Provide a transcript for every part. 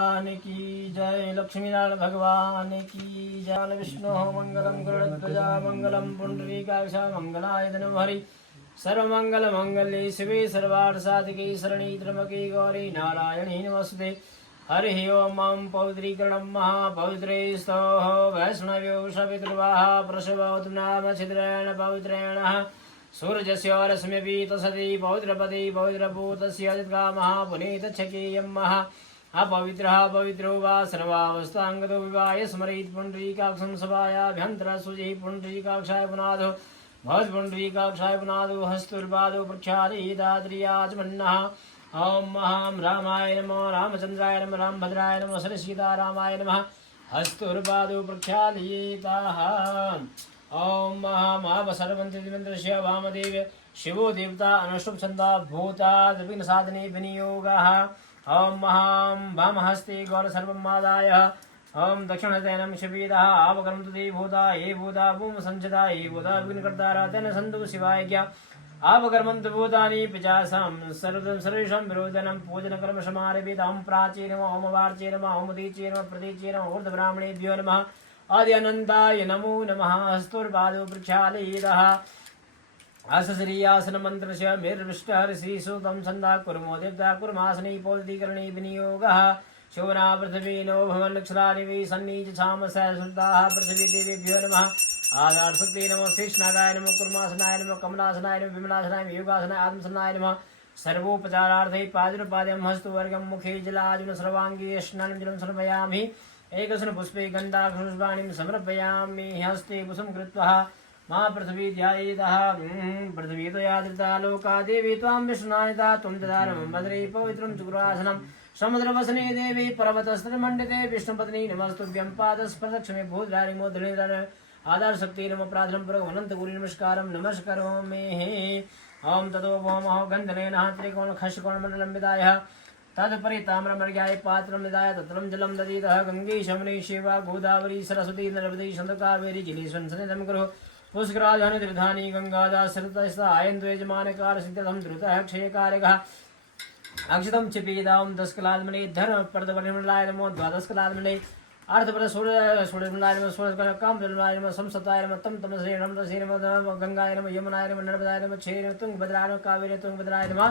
भगवान की जय। लक्ष्मीनारायण भगवान की जय। विष्णु मंगलम गरुड़ध्वजा मंगलम पुंडरीकाक्ष मंगलाय धनुर्धरी सर्वमंगल मंगले शिवे सर्वार्थ साधिके शरणी त्र्यंबके गौरी नारायणी नमस्ते। हरि ओम मम पवित्रीकरणं महापवित्रे स्तः वैष्णव्यो सवितृवाः प्रसवतु नाम छिद्रेण पवित्रेण सूर्यस्य रश्मिभिः तसति पवित्रपति पवित्रभूतस्य जित्कामः पुनीतच्छकेयं महा अपवित्रः पवित्रो वा सर्वावस्थाङ्गतो विवाय स्मरेत् पुण्डरीकाक्षं सभायाभ्यन्तरः शुचिः पुण्डरीकाक्षाय पुनादो भवत्पुण्डरीकाक्षाय पुनादो हस्तुर्पादो प्रख्यादिदाद्रियाचमन्नः। ॐ महां रामाय नमः रामचन्द्राय नमः रामभद्राय नमः सरसीतारामाय नमः हस्तुर्पादो प्रख्यादिताः। ॐ महामावसर्वन्तिन्द्रस्य वामदेव शिवो देवता अनुष्टुप्छन्दा भूता विघ्नसाधने विनियोगः। ॐ महां वामहस्ते गौरसर्वमादाय ॐ दक्षिणहस्तेन शिवीदः आवकरन्तु ते भूता ये भूता भूम संचिता ये भूता विघ्नकर्तारः तेन सन्तु शिवाय ज्ञा आवकर्मन्तु भूतानि पिचासं सर्वेषां विरोधनं पूजनकर्मसमारभेत ॐ प्राचे नमः ॐ वार्चे नमः ॐ उदीचे नमः प्रतीचे नमः ऊर्ध्वब्राह्मणेभ्यो नमः आदि अनन्ताय नमो नमः। हस्तुर्पादो प्रक्षालयेदः आसश्रीयासनमन्त्रस्य मेरुष्टः श्रीसूतं छन्दा कुर्मो देवता कुर्मासने पौदीकरणे विनियोगः। शोभना पृथिवी नो भवन्नक्षराणि वै सन्नीचछामसुताः पृथिवी देवेभ्यो नमः। आधारशक्ति नमो शेषनागाय नमो कुर्मासनाय नमो कमलासनाय नमो विमलासनाय नमो योगासनाय आत्मसनाय नमः। सर्वोपचारार्थे पादुर्पाद्यं हस्तुवर्गं मुखे जलार्जुन सर्वाङ्गे स्नानं जलं समर्पयामि। एकस्मिन् पुष्पे गन्धाक्षपुष्पाणिं समर्पयामि। हस्ते कुसुमं कृत्वा मा पृथिवी ध्यायेतः पृथिवी त्वया धृता लोका देवी त्वां विष्णुनायिता त्वं ददारं भद्रे पवित्रं चुक्रासनं समुद्रवसने देवी पर्वतस्तरमण्डिते विष्णुपत्नी नमस्तुभ्यं पादस्पर्शक्षमे भूतधारि मोदधर आधार शक्ति नमो प्रार्थनं पूर्वकम् अनन्तगुरु नमस्कारं नमस्करोमि। ॐ ततो भौमः गन्धनेन त्रिकोणखष्कोणमण्डलं विदाय तदुपरि ताम्रमर्घ्याय पात्रं विदाय तत्रं जलं ददीतः गङ्गे शमनी शिवा गोदावरी सरस्वती नर्मदे सन्दकावेरी जलेस्वन् सन्निधं कुरु पुष्कराजनि तीर्थानि गङ्गादा सरतस्ता आयन्तु यजमानकार सिद्धं द्रुतः क्षयकारकः अक्षतं क्षिपेदां 10 कलाद्मने धर्मप्रदपरिमलाय नमो 12 कलाद्मने अर्थप्रद सूर्यमलाय नमः सूर्यकामलाय नमः संसताय नमः तं तमसे नमः गंगाय नमः यमुनाय नमः नर्मदाय नमः क्षीरे तुंगभद्राय नमः कावेरी तुंगभद्राय नमः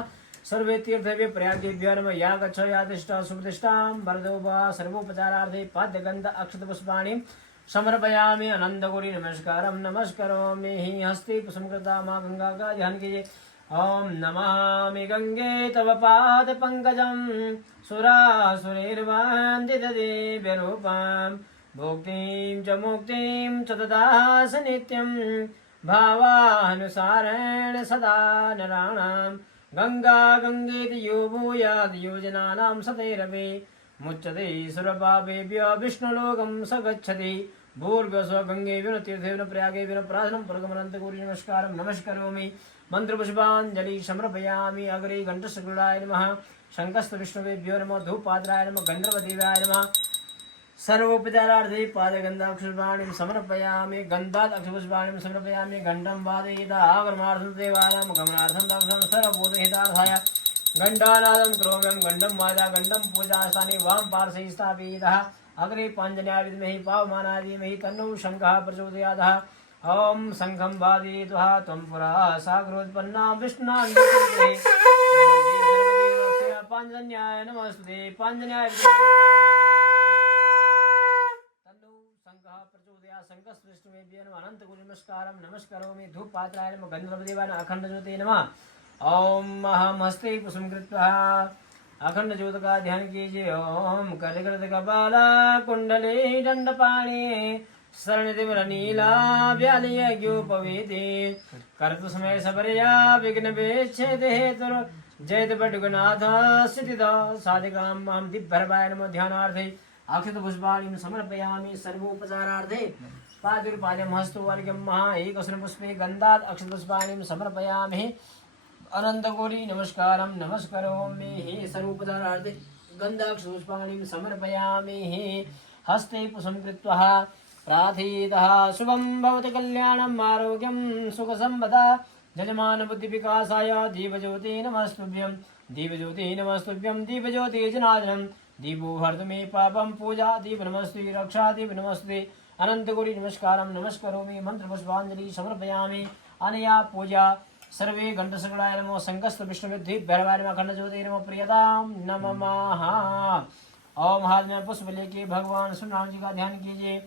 सर्वे तीर्थेभ्यः प्रयागेभ्यः नमः। या गच्छ या तिष्ठ सुप्रतिष्ठां वरदो वा सर्वोपचारार्थे पाद्यगन्ध अक्षतपुष्पाणि समर्पयामि। अनन्तगुरि नमस्कारं नमस्करोमि। हस्ते कुसुमकृता मा गंगा का ध्यान कीजिए। ॐ नमामि गंगे तव पादपङ्कजं सुरासुरैर्वन्दितदिव्यरूपं भुक्तिं च मुक्तिं च ददास नित्यं भावानुसारेण सदा नराणां। गंगा गंगेति यो भूयात् योजनानां सतैरपि मुच्यते सुरपापेभ्यो विष्णुलोकं स गच्छति। भूर्भुवस्सुवः गंगेभ्यो तीर्थेभ्यो प्रयागेभ्यो प्रार्थनं पूर्वकमनन्तगुरु नमस्कारं नमस्करोमि। मन्त्रपुष्पाञ्जलि समर्पयामि। अग्रे घण्टशूलाय नमः शङ्खस्थविष्णुवेभ्यो नमः धूपपात्राय नमः गन्धर्वदेवाय नमः। सर्वोपचारार्थे पादगन्धाक्षपुष्पाणिं समर्पयामि। गन्धात् अक्षपुष्पाणिं समर्पयामि। घण्टं वादयेत् आगमनार्थं देवानां गमनार्थं दाक्षं सर्वभूतहितार्थाय घण्टानादं करोम्यहं। घण्टं वाजा घण्टं पूजास्थाने वां पार्श्वे स्थापयेतः। अग्रे पाञ्जन्याय विद्महे पावमानाय धीमहि तन्नो शङ्खः प्रचोदयात्। ॐ शङ्खं वादयेत् त्वं पुरा सागरोत्पन्नां विष्णुना पाञ्जन्याय नमस्ते। पाञ्जन्याय तन्नो शङ्खः प्रचोदयात्। शङ्खस्विष्णुवेभ्यो नमः। अनन्तगुरु नमस्कारं नमस्करोमि। धूपपात्राय नमः गन्धर्वदेवाय नमः अखण्डज्योते नमः। ॐ अहं हस्ते कुसुम कृत्वा अखंड ज्योत का ध्यान कीजिए। ओम करकृत कपाला कुंडली दंडपाणी शरणितिमिर नीला व्यालियोपवेदे कर्तु समय सबरिया विघ्न विच्छेदे हेतुर जयति बटुकनाथ स्थितिद साधिकां मां दिव्यर्वाय नमो। ध्यानार्थे अक्षत पुष्पाणिं समर्पयामि। सर्वोपचारार्थे पादुर्पाद्यं हस्तवर्गं महा एकस्मिन् पुष्पे गन्धात् अक्षत पुष्पाणिं समर्पयामि। अनन्तगुरि नमस्कारं नमस्करोमि। सर्वोपचारार्थे गन्धाक्षपुष्पाणिं समर्पयामि। हस्ते पुष्पं कृत्वा प्रार्थयेतः शुभं भवतु कल्याणम् आरोग्यं सुखसम्पदा जजमान बुद्धिविकासाय दीपज्योति नमस्तुभ्यं दीपज्योति नमस्तुभ्यं दीपज्योति जनार्दनं दीपो हर्त मे पापम पूजा दीप नमस्ते रक्षा दीप नमस्ते अनंत कोटि नमस्कारम नमस्करोमि मंत्र पुष्पांजलि समर्पयामि अनया पूजा सर्वे घंटसकलाय नमो संकस्त विष्णुविद्धि भैरवाय नमः अखंड ज्योति नमो प्रियताम नमः। ओम हाथ में पुष्प लेके भगवान श्रीराम जी का ध्यान कीजिए।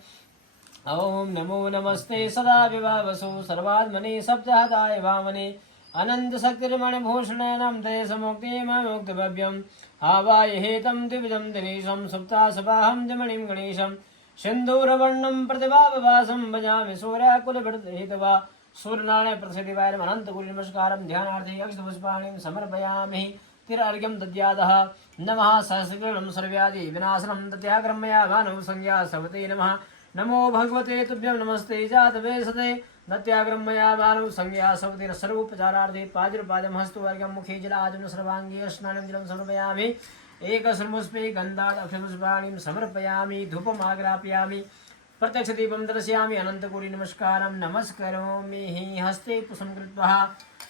ओम नमो नमस्ते सदा विभावसु सर्वात्मने सप्ताहदाय वामने अनंत शक्तिर्मणि भूषणे नमते समुक्ति मुक्तभव्यम आवाय हेतम द्विविधम दिनेशम सुप्ता सपाहम जमणिम गणेशम सिंदूरवर्णम प्रतिभावासम भजामि सूर्याकुलभृतहितवा सूर्यनारायण प्रसिद्धिवाय अनंत कोटि नमस्कारम ध्यानार्थे अक्षतपुष्पाणिं समर्पयामि तिरार्घ्यं दद्यादः नमः सहस्रकृतं सर्व्यादि विनाशनं दत्याग्रमया भानु संज्ञा सवते नमः नमो भगवते तुभ्यं नमस्ते जातवेसते दत्याग्रमया भानु संज्ञा सवते सर्वोपचारार्थे पादुर्पादं हस्तवर्गं मुखे जलाजनं सर्वाङ्गे स्नानं जलं समर्पयामि एकस्रमुष्पे गन्धात् अक्षतपुष्पाणिं समर्पयामि धूपम् आग्रापयामि प्रत्यक्ष दीपं दर्शयामि अनंत कोटि नमस्कारं नमस्करोमि हस्ते पुष्पं कृत्वा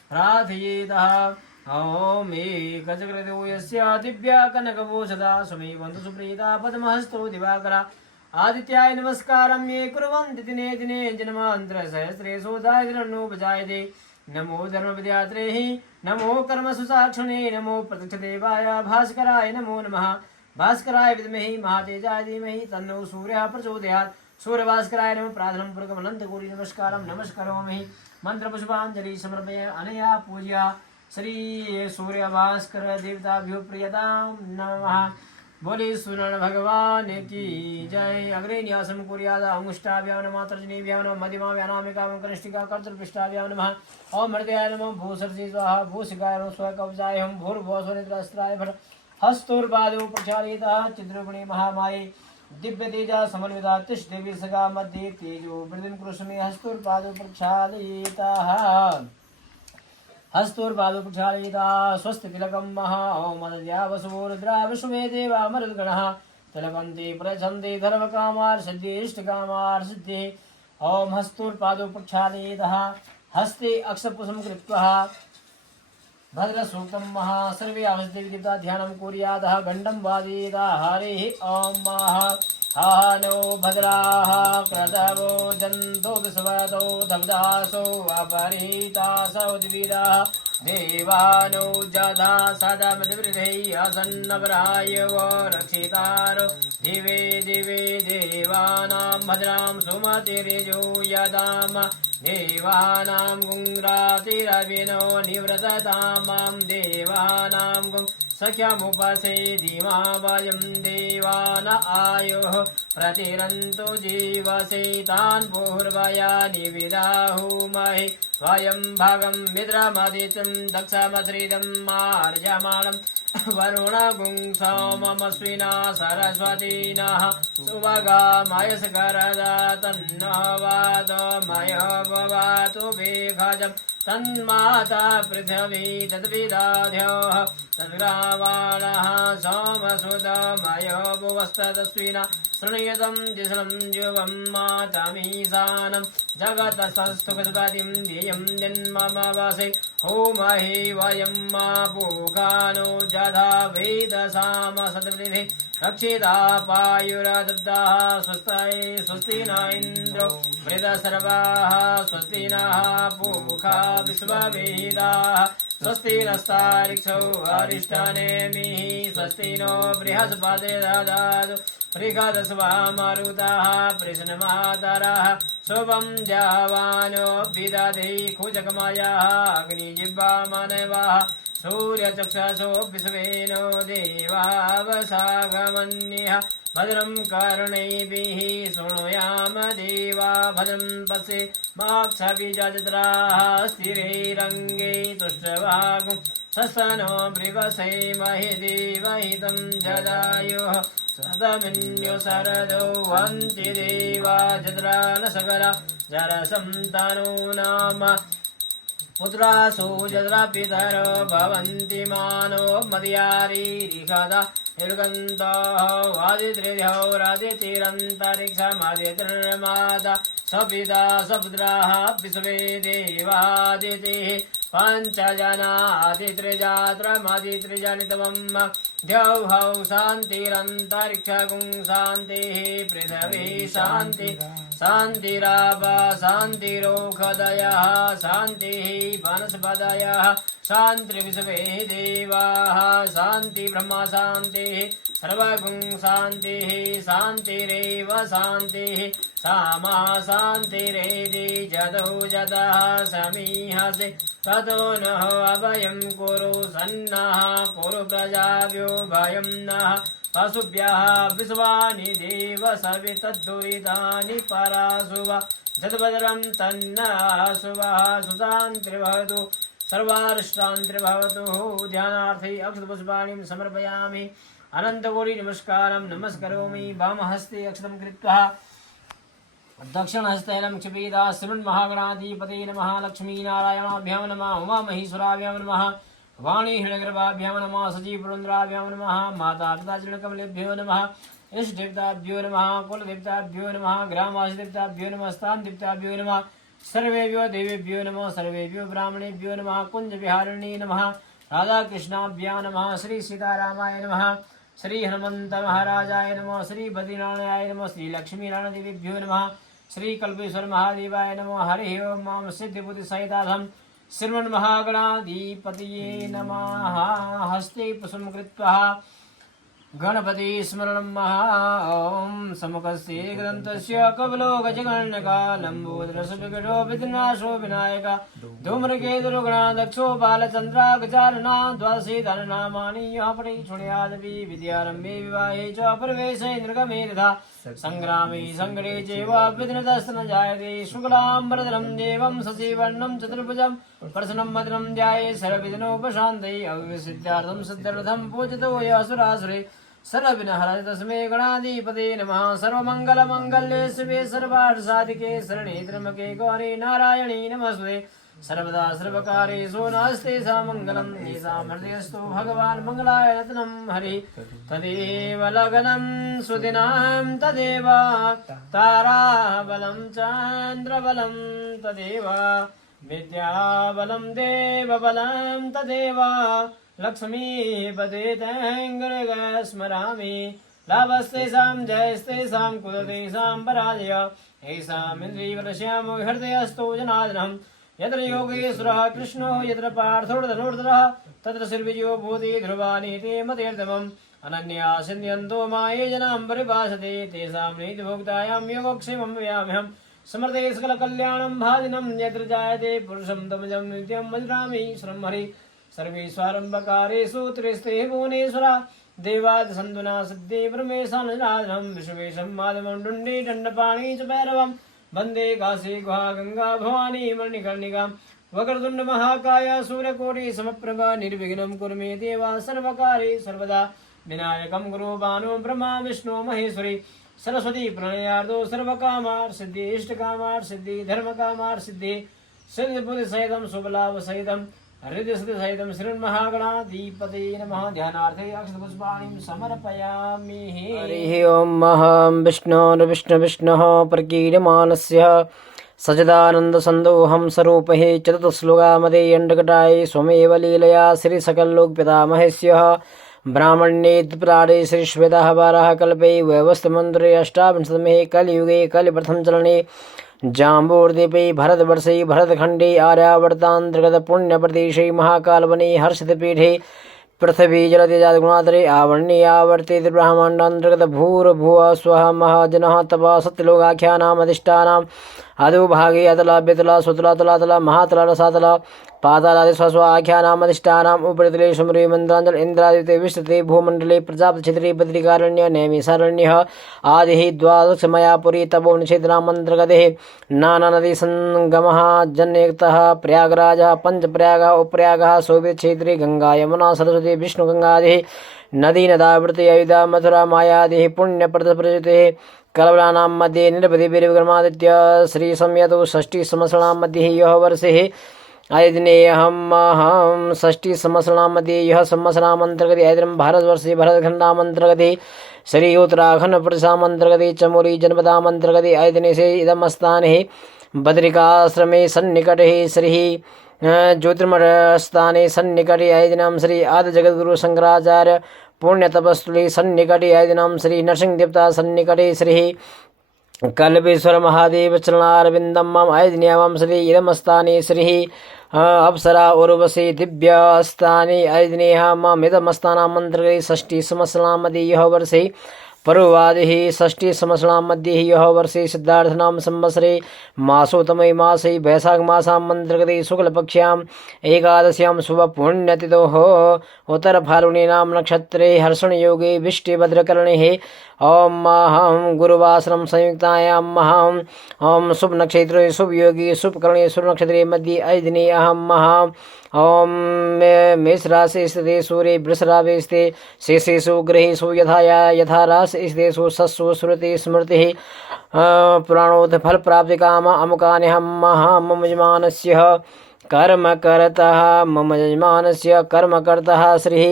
प्रार्थयेतः। ओम एकचक्रतो यस्य दिव्या कनकभूषदा सुमे बन्धु सुप्रीता पद्महस्तो दिवाकरा आदित्याय नमस्कारं ये कुर्वन्ति दिने दिने जन्मान्तरसहस्रेषु दारिद्र्यनुपजायते नमो धर्मविद्यात्रेहि नमो कर्मसुसाक्षिणे नमो प्रत्यक्षदेवाय भास्कराय नमो नमः भास्कराय विद्महे महातेजाय धीमहि तन्नो सूर्यः प्रचोदयात् सूर्यभास्कराय नमः प्रार्थना पूर्वकम् अनंत कोटि नमस्कारं नमस्करोमि मंत्र पुष्पांजलि समर्पय अनया पूज्या श्री सूर्यभास्कर देवताभ्यो प्रियतां नमः। बोले सूर्य भगवान की जय। अग्रे न्यासं कुर्याद अंगुष्ठाभ्यां नमः तर्जनीभ्यां नमः मध्यमाभ्यां नामिकां कनिष्ठिका कर्तृपृष्ठाभ्यां नमः ओम हृदयाय नमः भूसरसि स्वाहा भूसिकाय नमः स्वकवचाय हम भूर्भुवः स्वनिद्रास्त्राय भट हस्तोर्पादौ प्रक्षालितः चिद्रूपिणी महामाये दिव्य तेजा समन्विता तिष्ठ देवी सगा मध्ये तेजो वृद्धिं कुरुष्मे हस्तोर्पादौ प्रक्षालितः हस्तोर्पादौ प्रक्षालितः स्वस्ति तिलकं महा ओम मदद्या वसवो रुद्रा विश्वे देवा मरुद्गणः तिलकन्ते प्रयच्छन्ते धर्मकामार् सिद्धि इष्टकामार् सिद्धि ओम हस्तोर्पादौ प्रक्षालितः हस्ते अक्षपुष्पं कृत्वा भद्रसूक्तं महा सर्वे आवश्यकता ध्यानं कुर्यादः गण्डं वादयेदा हरिः ओम महा हा नो भद्राः क्रतवो जन्तु विश्वतो दब्दासो अपरितासो द्विविधाः देवानो जधा सदा मदवृधैः असन्नवराय वो रक्षितारो दिवे दिवे देवानां भद्रां सुमतिरिजो यदाम देवानां गुङ्रातिरविनो निवृततामां देवानां गुं सख्यमुपसे धीमा वयं देवान आयुः प्रतिरन्तु जीवसे तान् पूर्वया निविदाहुमहि स्वयं भगं मित्रमदितं दक्षमश्रितं मार्जमाणं वरुणगुं सोममस्विना सरस्वतीनः सुभगामयस्करदा तन्नो वादमय भवतु वेखजं तन्माता पृथिवी तद्विदाध्योः तद्ग्रावाणः सोमसुदमयो भुवस्तदस्विना शृणुयतं जिष्णं जुवं मातमीशानं जगतस्तुगतिं धियं जन्ममवसे होमहि वयं मा पूगानो जधा वेदसाम सद्वृधि रक्षिता पायुरदब्धाः स्वस्ति न इन्द्रो वृदसर्वाः स्वस्ति नः पूषा विश्ववेदाः स्वस्ति नस्तारिक्षो अरिष्टनेमिः स्वस्ति नो बृहस्पतिर्दधातु बृहदस्वा मरुतः प्रश्नमातरः शुभं जावानो विदधे कुजकमयः अग्निजिह्वामनवः सूर्यचक्षसो विश्वेनो देवावसागमन्यः भद्रं कर्णैभिः शृणुयाम देवा भद्रं पश्ये माक्षभिजत्राः स्थिरैरङ्गे तुष्टवागुं सस्तनो मृगसे महि देवहितं जदायुः सतमिन्यो शरदो वन्ति देवा जत्रा न सकला जरसं तनु नाम पुत्रासु जत्रा पितरो भवन्ति मानो मदयारीरिषदा निर्गन्तः वादित्रिभ्यो रादितिरन्तरिक्षमादितिर्मादा सपिता सपुत्राः विश्वे देवादितिः पञ्चजनातित्रिजात्रमतित्रिजनितमं द्यौहौ शान्तिरन्तरिक्षगुं शान्तिः पृथिवी शान्ति शान्तिराप शान्तिरोषधयः शान्तिः वनस्पतयः शान्तिर्विश्वे देवाः शान्ति ब्रह्म शान्तिः सर्वगुं शान्तिः शान्तिरेव शान्तिः सामा शान्तिरेदि जदौ जतः समीहसि ततो नः अभयं कुरु सन्नः कुरु प्रजाभ्यो भयं नः पशुभ्यः विश्वानि देव सवितद्दुरितानि पराशुभ जद्भद्रं तन्नः शुभः सुशान्तिर्भवतु सर्वारिष्टान्तिर्भवतु। ध्यानार्थे अक्षतपुष्पाणिं समर्पयामि। अनन्तकोटि नमस्कारं नमस्करोमि। वामहस्ते अक्षतं कृत्वा दक्षिणहस्तेन क्षिपेदा श्रीमन्महागणाधिपते नमः। लक्ष्मीनारायणाभ्यां नमः। उमामहेश्वराभ्यां नमः। वाणी हिरण्यगर्भाभ्यां नमः। सजीवपुरन्द्राभ्यां नमः। माता पिता चरणकमलेभ्यो नमः। इष्टदेवताभ्यो नमः। कुलदेवताभ्यो नमः। ग्रामवासीदेवताभ्यो नमः। स्थानदेवताभ्यो नमः। सर्वेभ्यो देवेभ्यो नमः। सर्वेभ्यो ब्राह्मणेभ्यो नमः। कुञ्जविहारिणे नमः। राधाकृष्णाभ्यां नमः। श्री सीतारामाय नमः। श्री हनुमंत महाराजाय नमः। श्री बद्रीनारायणाय नमः। श्री लक्ष्मीनारायण देवीभ्यो नमः। श्री कल्पेश्वर महादेवाय नमः। हरि ओम माम सिद्धिबुद्धि सहिताधम श्रीमन्महागणाधिपतये नमः। हस्ते पुष्पं कृत्वा गणपति स्मरणं ॐ समकस्य ग्रन्थस्य कवलो गजगणका लम्बोदरसविकटो विघ्नाशो विनायक धूम्रकेतुर्गणा दक्षो बालचन्द्रागचारणा द्वादशीधननामानि यः पठि शृणुयादपि विद्यारम्भे विवाहे च प्रवेशे निर्गमे तथा सङ्ग्रामे सङ्कटे चैव विघ्नस्तन जायते। शुक्लाम्बरधरं देवं शशिवर्णं चतुर्भुजं प्रसन्नं भद्रं ध्याये सर्वविघ्नोपशान्तये। अव्यसिद्ध्यार्थं सिद्ध्यर्थं पूजितो यः सुरासुरे सर्वविघ्नहरते तस्मै गणाधिपते नमः। सर्वमङ्गलमाङ्गल्ये शिवे सर्वार्थसाधिके शरण्ये त्र्यम्बके गौरी नारायणी नमस्ते। सर्वदा सर्वकार्येषु नास्ते सामङ्गलं येषां हृदयस्थो भगवान् मङ्गलाय रत्नं हरि। तदेव लग्नं सुदिनं तदेव ताराबलं चन्द्रबलं तदेव विद्याबलं देवबलं तदेव लक्ष्मीपते तैङ्गणग स्मरामि। लाभस्तेषां जयस्तेषां कुलतेषां पराजय येषामिन्द्रियवरस्यामो हृदयस्थो जनार्दनम्। यत्र योगेश्वरः कृष्णो यत्र पार्थो धनुर्धरः तत्र श्रीविजयो भूति ध्रुवानीति मतेर्दमम्। अनन्या सिद्ध्यन्तो माये जनां परिभाषते तेषां नीतिभोक्तायां योगक्षेमं व्याम्यहम्। समर्थे सकलकल्याणं भाजनं यत्र जायते पुरुषं तमजं नित्यं वज्रामि श्रमहरि। सर्वेष्वारम्भकारेषु त्रिस्ते भुवनेश्वरा देवादिसन्दुना सिद्धे ब्रह्मेशानजनादनं विश्वेशं माधवं डुण्डी दण्डपाणि च भैरवं वन्दे काशी गुहा गंगा भवानी मणिकर्णिकां। वक्रतुण्ड महाकाय सूर्यकोटि समप्रभा निर्विघ्नं कुरु मे देव सर्वकार्ये सर्वदा। विनायकं गुरु भानु ब्रह्मा विष्णु महेश्वरी सरस्वती प्रणयार्दो सर्वकामार्थ सिद्धि इष्टकामार्थ सिद्धि धर्मकामार्थ सिद्धि सिद्धिबुद्धि सहितं शुभलाभ सहितं हृदय सिद्धि सहितं श्रीमन्महागणाधिपते नमः। ध्यानार्थे अक्षतपुष्पाणिं समर्पयामि। हरिः ओम्। अहं विष्णुर्विष्णुः प्रकीर्यमानस्य सच्चिदानन्दसन्दोहं स्वरूपः चतुर्थश्लोकामदे अण्डकटाय स्वमेव लीलया श्रीसकललोकपितामहस्य ब्राह्मण्ये द्विपराडे श्रीश्वेतः वारः कल्पे वैवस्वतमन्त्रे अष्टाविंशतमे कलियुगे कलिप्रथमचलने जाम्बूर्द्वीपे भरतवर्षे भरतखण्डे आर्यावर्तान्तर्गत पुण्यप्रदेशे महाकालवने हर्षितपीठे पृथ्वी जलतेजादिगुणाधरे आवर्ण्ये आवर्ते ब्रह्माण्डान्तर्गत भूर्भुवः स्वः महाजनः तपः सत्यलोकाख्यानामधिष्ठानाम् अधोभागे अतला बेतला सुतला तलातला महातला रसातला पातालादि स्वस्व आख्यानामधिष्ठानाम् उपरितले सुमरे मन्त्राञ्जल इन्द्रादिते विस्तृते भूमण्डले प्रजापतिक्षेत्रे बद्रिकारण्य नैमिषारण्यः आदिः द्वादशमयापुरी तपोनिषेधनामन्तर्गते नानानदीसङ्गमः जन्यक्तः प्रयागराजः पञ्चप्रयागः उपप्रयागः सोभितक्षेत्रे गङ्गा यमुना सरस्वती विष्णुगङ्गादिः नदी नदावृते अयुधा मथुरा मायादिः पुण्यप्रदप्रयुतेः कलवलानां मध्ये निरपतिविक्रमादित्य श्रीसंयतौ षष्ठीसंवत्सराणां मध्ये यः वर्षेः अयदिनेऽहं षष्ठीसंवत्सराणां मध्ये यः संवत्सरामन्तर्गते अयदिनं भारतवर्षे भरतखण्डामन्तर्गते श्री उत्तराखण्डप्रदेशामन्तर्गते चमोली जनपदामन्तर्गते अयदिने से इदमस्ताने बद्रिकाश्रमे सन्निकटे श्री ज्योतिर्मठस्थाने सन्निकटे आदिनां श्री आदि जगद्गुरु शंकराचार्य पुण्यतपस्थली सन्निकटे आदिनां श्री नरसिंहदेवता सन्निकटे श्री कल्पेश्वर महादेव चरणारविंदम मम आयदिन्यामं श्री इदमस्थाने श्री अप्सरा उर्वशी दिव्यस्थाने आयदिनेह मम इदमस्थानामन्तर्गते षष्ठी संवत्सरामध्ये यः वर्षे पर्वादिः षष्ठी संवत्सरामध्ये यः वर्षे सिद्धार्थनाम संवत्सरे मासोत्तमे मासे वैशाख मासामन्तर्गते शुक्लपक्ष्याम् एकादश्यां शुभपुण्यतिथोः उत्तरफाल्गुनी नाम नक्षत्रे हर्षणयोगे विष्टिभद्रकर्णे ओम महं गुरुवासरं संयुक्तायां महं ओम शुभ नक्षत्रे शुभ योगी शुभ करणे शुभ नक्षत्रे मध्ये अदिने अहं महं ओम मेष राशि स्थिते सूर्य वृषरावे स्थिते शेषेषु ग्रहेषु यथा राशि स्थितेषु सत्सु श्रुति स्मृतिः पुराणोक्त फल प्राप्ति काम अमुकान्यहं महं मम यजमानस्य कर्मकर्तः मम यजमानस्य कर्मकर्तः श्री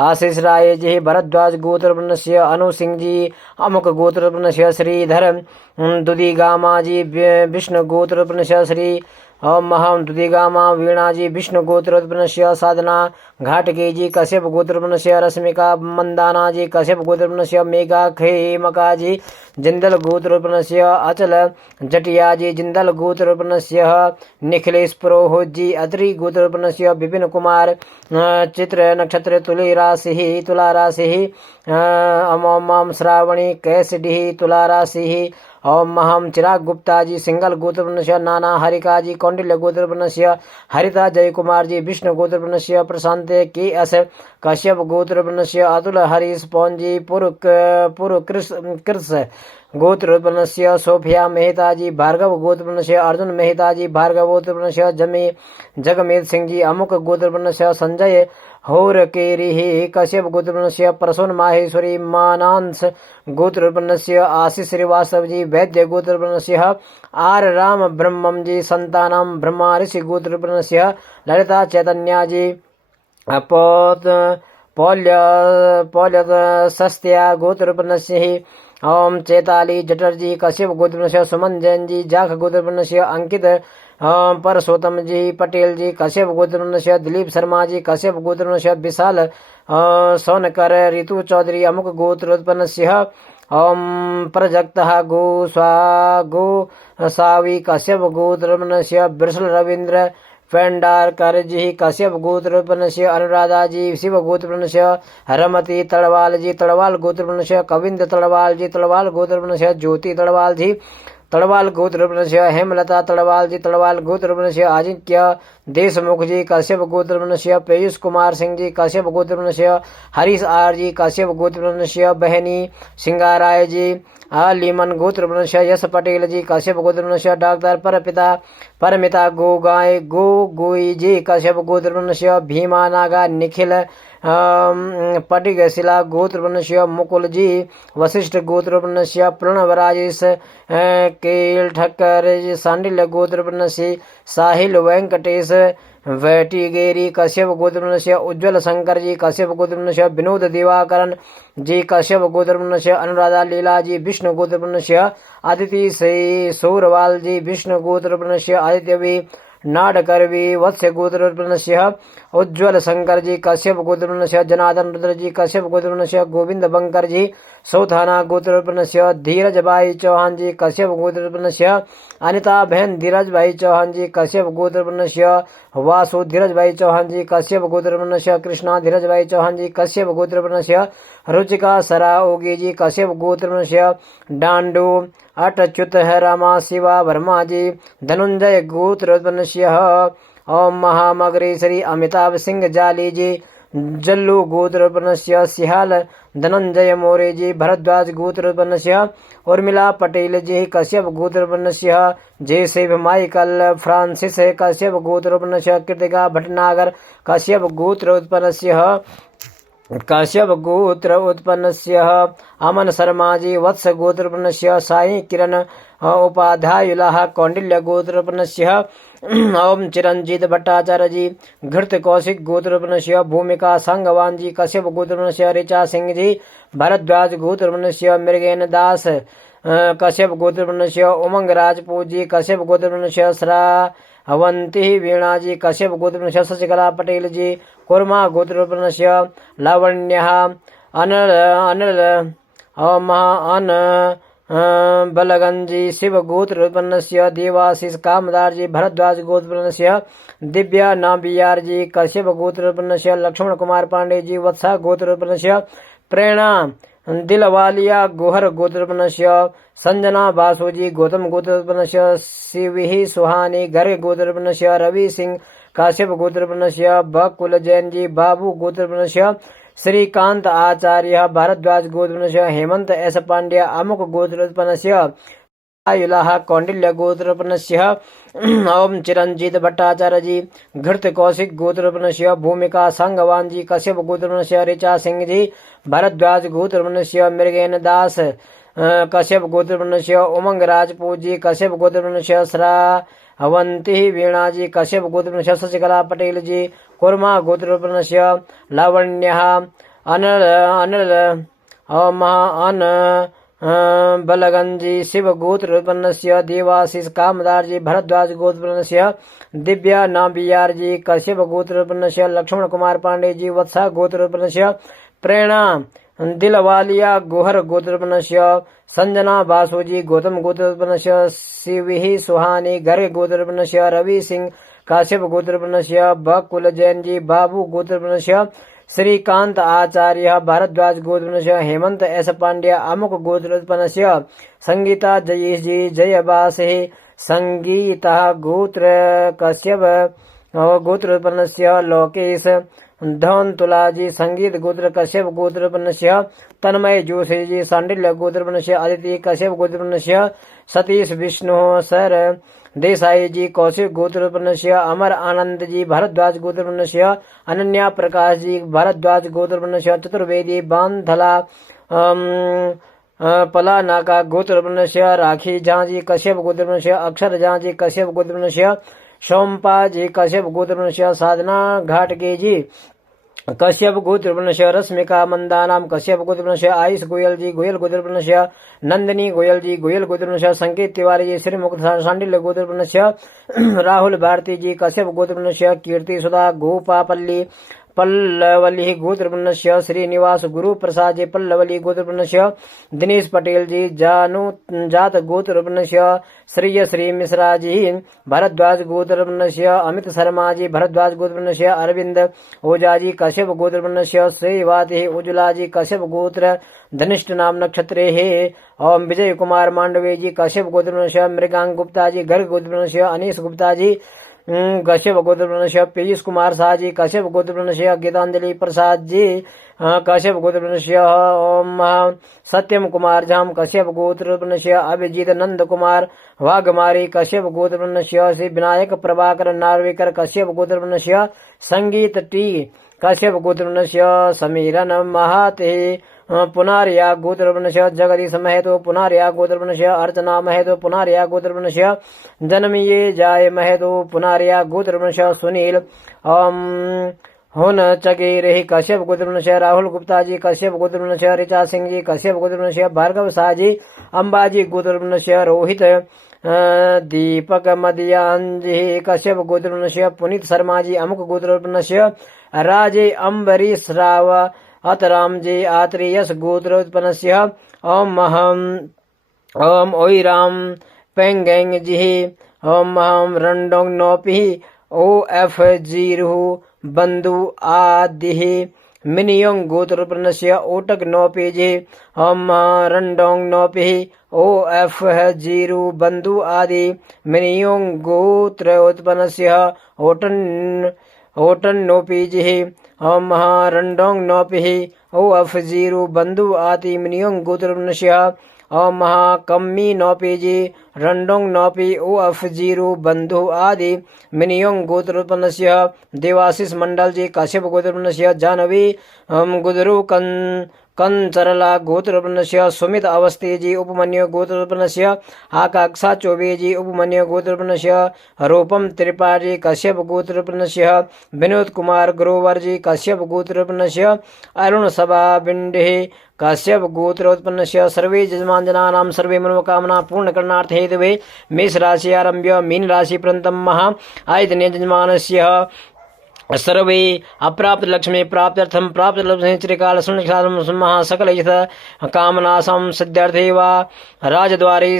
आशीष राय जी भरद्वाज गोत्रवर्णस्य अनु सिंह जी अमुक गोत्रवर्णस्य श्रीधर दुदिगामा जी विष्णु गोत्रवर्णस्य श्री महम दुदिगामा वीणा जी विष्णु गोत्रवर्णस्य साधना घाटके जी कश्यप गोत्रवर्णस्य रश्मिका मंदाना जी कश्यप गोत्रवर्णस्य मेघा खेमका जी जिंदल गोत्रवर्णस्य अचल जटिया जी जिंदल गोत्रवर्णस्य निखिलेश पुरोहित जी अत्रि गोत्रवर्णस्य विपिन कुमार चित्र नक्षत्र तुला राशि अमोम श्रावणी कैसडी तुला राशि ओम महम चिराग गुप्ता जी सिंगल गोत्रवर्णस्य नाना हरिका जी कौंडिल्य गोत्रवर्णस्य हरिता जय कुमार जी विष्णु गोत्रवर्णस्य प्रशांत के एस कश्यप गोत्रवर्णस्य अतुल हरीश पौन जी पुर कृष गोत्रवर्णस्य सोफिया मेहता जी भार्गव गोत्रवर्णस्य अर्जुन मेहता जी भार्गव गोत्रवर्णस्य जगमेद सिंह जी अमुक गोत्रवर्णस्य संजय होरकेरिः कश्यप गोत्रवर्णस्य प्रसून माहेश्वरी मानांस गोत्रवर्णस्य आशीष श्रीवास्तव जी वैद्य गोत्रवर्णस्य आर राम ब्रह्मम जी संतानम ब्रह्मा ऋषि गोत्रवर्णस्य ललिता चैतन्या जी पौल्य सस्त्या गोत्रवर्णस्य ओम चैताली जटर्जी कश्यप गोत्रवर्णस्य सुमन जैन जी जाख गोत्रवर्णस्य अंकित परसोत्तम जी पटेल जी कश्यप गोत्रवर्णस्य दिलीप शर्मा जी कश्यप गोत्रवर्णस्य विशाल सोनकर ऋतु चौधरी अमुक गोत्रोत्पन्नस्य ओम प्रजक्तः गोसावी कश्यप गोत्रवर्णस्य वृषल रवींद्र पेंडारकर जी कश्यप गोत्रवर्णस्य अनुराधा जी शिव गोत्रवर्णस्य रमती तड़वाल जी तड़वाल गोत्रवर्णस्य कविंद तड़वाल जी तड़वाल गोत्रवर्णस्य ज्योति तड़वाल जी तड़वाल गोत्रवर्णस्य हेमलता तड़वाल जी तड़वाल गोत्रवर्णस्य अजिंक्य देशमुख जी कश्यप गोत्रवर्णस्य पीयूष कुमार सिंह जी कश्यप गोत्रवर्णस्य हरीश आर जी कश्यप गोत्रवर्णस्य बहनी सिंगाराय जी लीमन गोत्रवर्णस्य यश पटेल जी कश्यप गोत्रवर्णस्य डॉक्टर परमिता गोगोई जी कश्यप गोत्रवर्णस्य भीमा नागा निखिल पटिकशिला गोत्रवर्णस्य मुकुल जी वशिष्ठ गोत्रवर्णस्य प्रणव राजेश केल ठक्कर सांडिल्य गोत्रवर्णस्य साहिल वेंकटेश वैटिगेरी कश्यप गोत्रवर्णस्य उज्ज्वल शंकर जी कश्यप गोत्रवर्णस्य विनोद दिवाकरण जी कश्यप गोत्रवर्णस्य अनुराधा लीला जी विष्णु गोत्रवर्णस्य आदिति सौरवाल जी विष्णु गोत्रवर्णस्य आदित्यवी नाडकर्वी वत्स्य गोत्रवर्णस्य उज्ज्वल शंकर जी कश्यप गोत्रवर्णस्य जनार्दन रुद्र जी कश्यप गोत्रवर्णस्य गोविंद बंकर जी सौथाना गोत्रवर्णस्य धीरज भाई चौहान जी कश्यप गोत्रवर्णस्य अनिता बहन धीरज भाई चौहान जी कश्यप गोत्रवर्णस्य वासु धीरज भाई चौहान जी कश्यप गोत्रवर्णस्य कृष्णा धीरज भाई चौहान जी कश्यप गोत्रवर्णस्य रुचिका सरा ओगी जी कश्यप गोत्रवर्णस्य डांडू अटच्युत रमा शिवा वर्मा जी धनुंजय गोत्रवर्णस्य ओम महामगरी श्री अमिताभ सिंह जाली जी जल्लू गोत्रवर्णस्य सिहाल धनंजय मोरे जी भरद्वाज गोत्रवर्णस्य उर्मिला पटेल जी कश्यप गोत्रवर्णस्य जयसेव माइकल फ्रांसिस कश्यप गोत्रवर्णस्य कृतिका भटनागर कश्यप गोत्रोत्पन्नस्य कश्यप गोत्र उत्पन्नस्य अमन शर्मा जी वत्स गोत्रवर्णस्य साई किरण उपाध्यायुलः कौंडिल्य गोत्रवर्णस्य ओम चिरंजीत भट्टाचार्य जी घृत कौशिक गोत्रवर्णस्य भूमिका संगवान जी कश्यप गोत्रवर्णस्य ऋचा सिंह जी भरद्वाज गोत्रवर्णस्य मृगेन दास कश्यप गोत्रवर्णस्य उमंग राजपूत जी कश्यप गोत्रवर्णस्य श्रावंती वीणा जी कश्यप गोत्रवर्णस्य शशिकला पटेल जी कुर्मा गोत्रवर्णस्य लावण्यः अनल बलगंजी शिव गोत्र उत्पन्नस्य देवाशीष कामदार जी भरद्वाज गोत्रवर्णस्य दिव्या नाबियार जी कश्यप गोत्र उत्पन्नस्य लक्ष्मण कुमार पांडे जी वत्सा गोत्र उत्पन्नस्य प्रेरणा दिलवालिया गोहर गोत्र उत्पन्नस्य संजना बासु जी गौतम गोत्र उत्पन्नस्य शिविहि सुहानी गर्ग गोत्र उत्पन्नस्य रवि सिंह काश्यप गोत्र उत्पन्नस्य बकुल जैन जी बाबू गोत्र उत्पन्नस्य श्रीकांत आचार्य भारद्वाज गोत्रस्य हेमंत एस पांड्य अमुक गोत्रोत्पन्नस्य आयुलाः कौंडिल्य गोत्रोत्पन्नस्य ओम चिरंजीत भट्टाचार्य जी घृत कौशिक गोत्रोत्पन्नस्य भूमिका संगवान जी कश्यप गोत्रोत्पन्नस्य ऋचा सिंह जी भारद्वाज गोत्रोत्पन्नस्य मृगेन दास कश्यप गोत्रोत्पन्नस्य उमंग राजपूत जी कश्यप गोत्रोत्पन्नस्य श्रावंती वीणा जी कश्यप गोत्रोत्पन्नस्य शशिकला पटेल जी कुर्मा गोत्रोत्पन्नस्य लावण्यः अनल बलगंजी शिव गोत्र उत्पन्नस्य देवाशीष कामदार जी भरद्वाज गोत्रोत्पन्नस्य दिव्या नाबियार जी कश्यप गोत्र उत्पन्नस्य लक्ष्मण कुमार पांडे जी वत्सा गोत्र उत्पन्नस्य प्रेरणा दिलवालिया गोहर गोत्र उत्पन्नस्य संजना बासु जी गौतम गोत्र उत्पन्नस्य शिविहि सुहानी गर्ग गोत्र उत्पन्नस्य रवि सिंह काश्यप गोत्र उत्पन्नस्य बकुल जैन जी बाबू गोत्र उत्पन्नस्य श्रीकांत आचार्य भारद्वाज गोत्रोत्पन्नस्य हेमंत एस पांड्य अमुक गोत्रोत्पन्नस्य संगीता जयेश जी जयबासे संगीता गोत्र कश्यप गोत्रोत्पन्नस्य लोकेश धन तुलाजी संगीत गोत्र कश्यप गोत्रोत्पन्नस्य तन्मय जोशी जी सांडिल्य गोत्रोत्पन्नस्य अदिति कश्यप गोत्रोत्पन्नस्य सतीश विष्णु सर देसाई जी कौशिक गोत्रोत्पन्नस्य अमर आनंद जी भारद्वाज गोत्रोत्पन्नस्य अनन्या प्रकाश जी भारद्वाज गोत्रोत्पन्नस्य चतुर्वेदी बांधला पला नाका गोत्रोत्पन्नस्य राखी झा जी कश्यप गोत्रोत्पन्नस्य अक्षर झा जी कश्यप गोत्रोत्पन्नस्य सोमपा जी कश्यप गोत्रोत्पन्नस्य साधना घाटगे जी कश्यप गोत्रोत्पन्नस्य रश्मिका मंदानाम कश्यप गोत्रोत्पन्नस्य आयुष गोयल जी गोयल गोत्रोत्पन्नस्य नंदिनी गोयल जी गोयल गोत्रोत्पन्नस्य संकेत तिवारी जी श्रीमुक्त सांडिल्य गोत्रोत्पन्नस्य राहुल भारती जी कश्यप गोत्रोत्पन्नस्य कीर्ति सुधा गोपापल्ली पल्लवली गोत्रोत्पन्नस्य श्रीनिवास गुरु प्रसाद जी पल्लवली गोत्रोत्पन्नस्य दिनेश पटेल जी जात गोत्रोत्पन्नस्य श्री मिश्रा जी भारद्वाज गोत्रोत्पन्नस्य अमित शर्मा जी भारद्वाज गोत्रोत्पन्नस्य अरविंद ओझा जी कश्यप गोत्रोत्पन्नस्य श्रीवाति उज्ज्वला जी कश्यप गोत्र धनिष्ठ नाम नक्षत्रे हे ओम विजय कुमार मांडवे जी कश्यप गोत्रोत्पन्नस्य मृगांग गुप्ता जी गर्ग गोत्रोत्पन्नस्य अनीश गुप्ता जी कश्यप गोत्रोत्पन्नस्य पीयूष कुमार शाह जी कश्यप गोत्रोत्पन्नस्य गीतांजलि प्रसाद जी कश्यप गोत्रोत्पन्नस्य ओम सत्यम कुमार झाम कश्यप गोत्रोत्पन्नस्य अभिजीत नंद कुमार वाघमारी कश्यप गोत्रोत्पन्नस्य श्री विनायक प्रभाकर नार्वेकर कश्यप गोत्रोत्पन्नस्य संगीत टी कश्यप गोत्रोत्पन्नस्य समीरन महाते पुनारिया गोत्रोत्पन्नस्य जगदीश महतो पुनारिया गोत्रोत्पन्नस्य अर्चना महतो पुनारिया गोत्रोत्पन्नस्य जन्मिये जाय महतो पुनारिया गोत्रोत्पन्नस्य सुनील हुन चगेरे कश्यप गोत्रोत्पन्नस्य राहुल गुप्ता जी कश्यप गोत्रोत्पन्नस्य ऋचा सिंह जी कश्यप गोत्रोत्पन्नस्य भार्गव शाह जी अंबाजी गोत्रोत्पन्नस्य रोहित दीपक मदियान जी कश्यप गोत्रोत्पन्नस्य पुनीत शर्मा जी अमुक गोत्रोत्पन्नस्य राजे अम्बरीश राव अतराम जी आत्रेयस गोत्रोत्पन्नस्य ओम ओईराम पेंगेंग जी ओम रंडोंग नोपी ओ एफ जीरु बंधु आदि मिनियोंग गोत्रोत्पन्नस्य ओटक नोपी जी ओम रंडोंग नोपी ओ एफ जीरु बंधु आदि मिनियोंग गोत्रोत्पन्नस्य ओटन नोपी जी ओम रंडोंग नोपी ओ एफ जीरु बंधु आदि मिनियोंग गोत्रोत्पन्नस्य ओम कम्मी नोपी जी रंडोंग नोपी ओ एफ जीरु बंधु आदि मिनियोंग गोत्रोत्पन्नस्य देवाशीष मंडल जी कश्यप गोत्रोत्पन्नस्य जानवी गुदरु कंचरला गोत्रपन्नस्य सुमित अवस्थीजी उपमन्यु गोत्रपन्नस्य आकाक्षा चौबेजी उपमन्यु गोत्रपन्नस्य रूपम त्रिपाठी कश्यप गोत्रपन्नस्य विनोद कुमार ग्रोवरजी कश्यप गोत्रपन्नस्य अरुण सभा बिंडे कश्यप गोत्रोत्पन्नस्य सर्वे जजमानजनानां सर्वे मनोकामना पूर्णकरणार्थ हेतवे मेष राशि आरभ्य मीन राशि पर्यन्तं महा आयतने जजमानस्य सर्वे अप्राप्त लक्ष्मी प्राप्त्यर्थं प्राप्त लक्ष्मी चिरकाल सुनक्षामः सकल यथ कामनासं सिद्ध्यर्थे वा राजद्वारे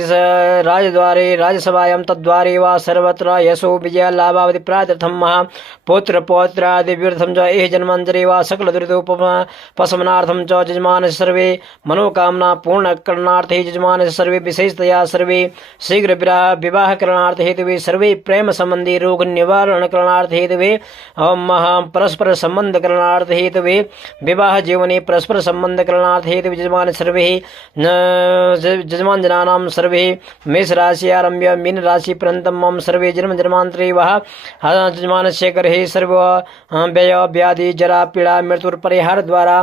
राजसभायां तद्वारे वा सर्वत्र यशो विजय लाभावधि प्राप्त्यर्थं महा पुत्र पौत्रादिव्यर्थं च एह जन्मान्तरे वा सकल दुरितोपशमनार्थं च जजमानस्य सर्वे मनोकामना पूर्णकरणार्थे जजमानस्य सर्वे विशेषतया सर्वे शीघ्र विवाहकरणार्थ हेतवे सर्वे प्रेम संबंधी रोग निवारण करणार्थ हेतवे परस्पर संबंध करणार्थ हेतवे विवाह जीवने परस्पर संबंध करणार्थ हेतवे जजमान सर्वे जजमान जनानां सर्वे मेष राशि आरभ्य मीन राशि पर्यन्तं मम सर्वे जन्मान्तरे वः जजमानस्य गृहे सर्व व्यय व्याधि जरा पीड़ा मृत्युर परिहार द्वारा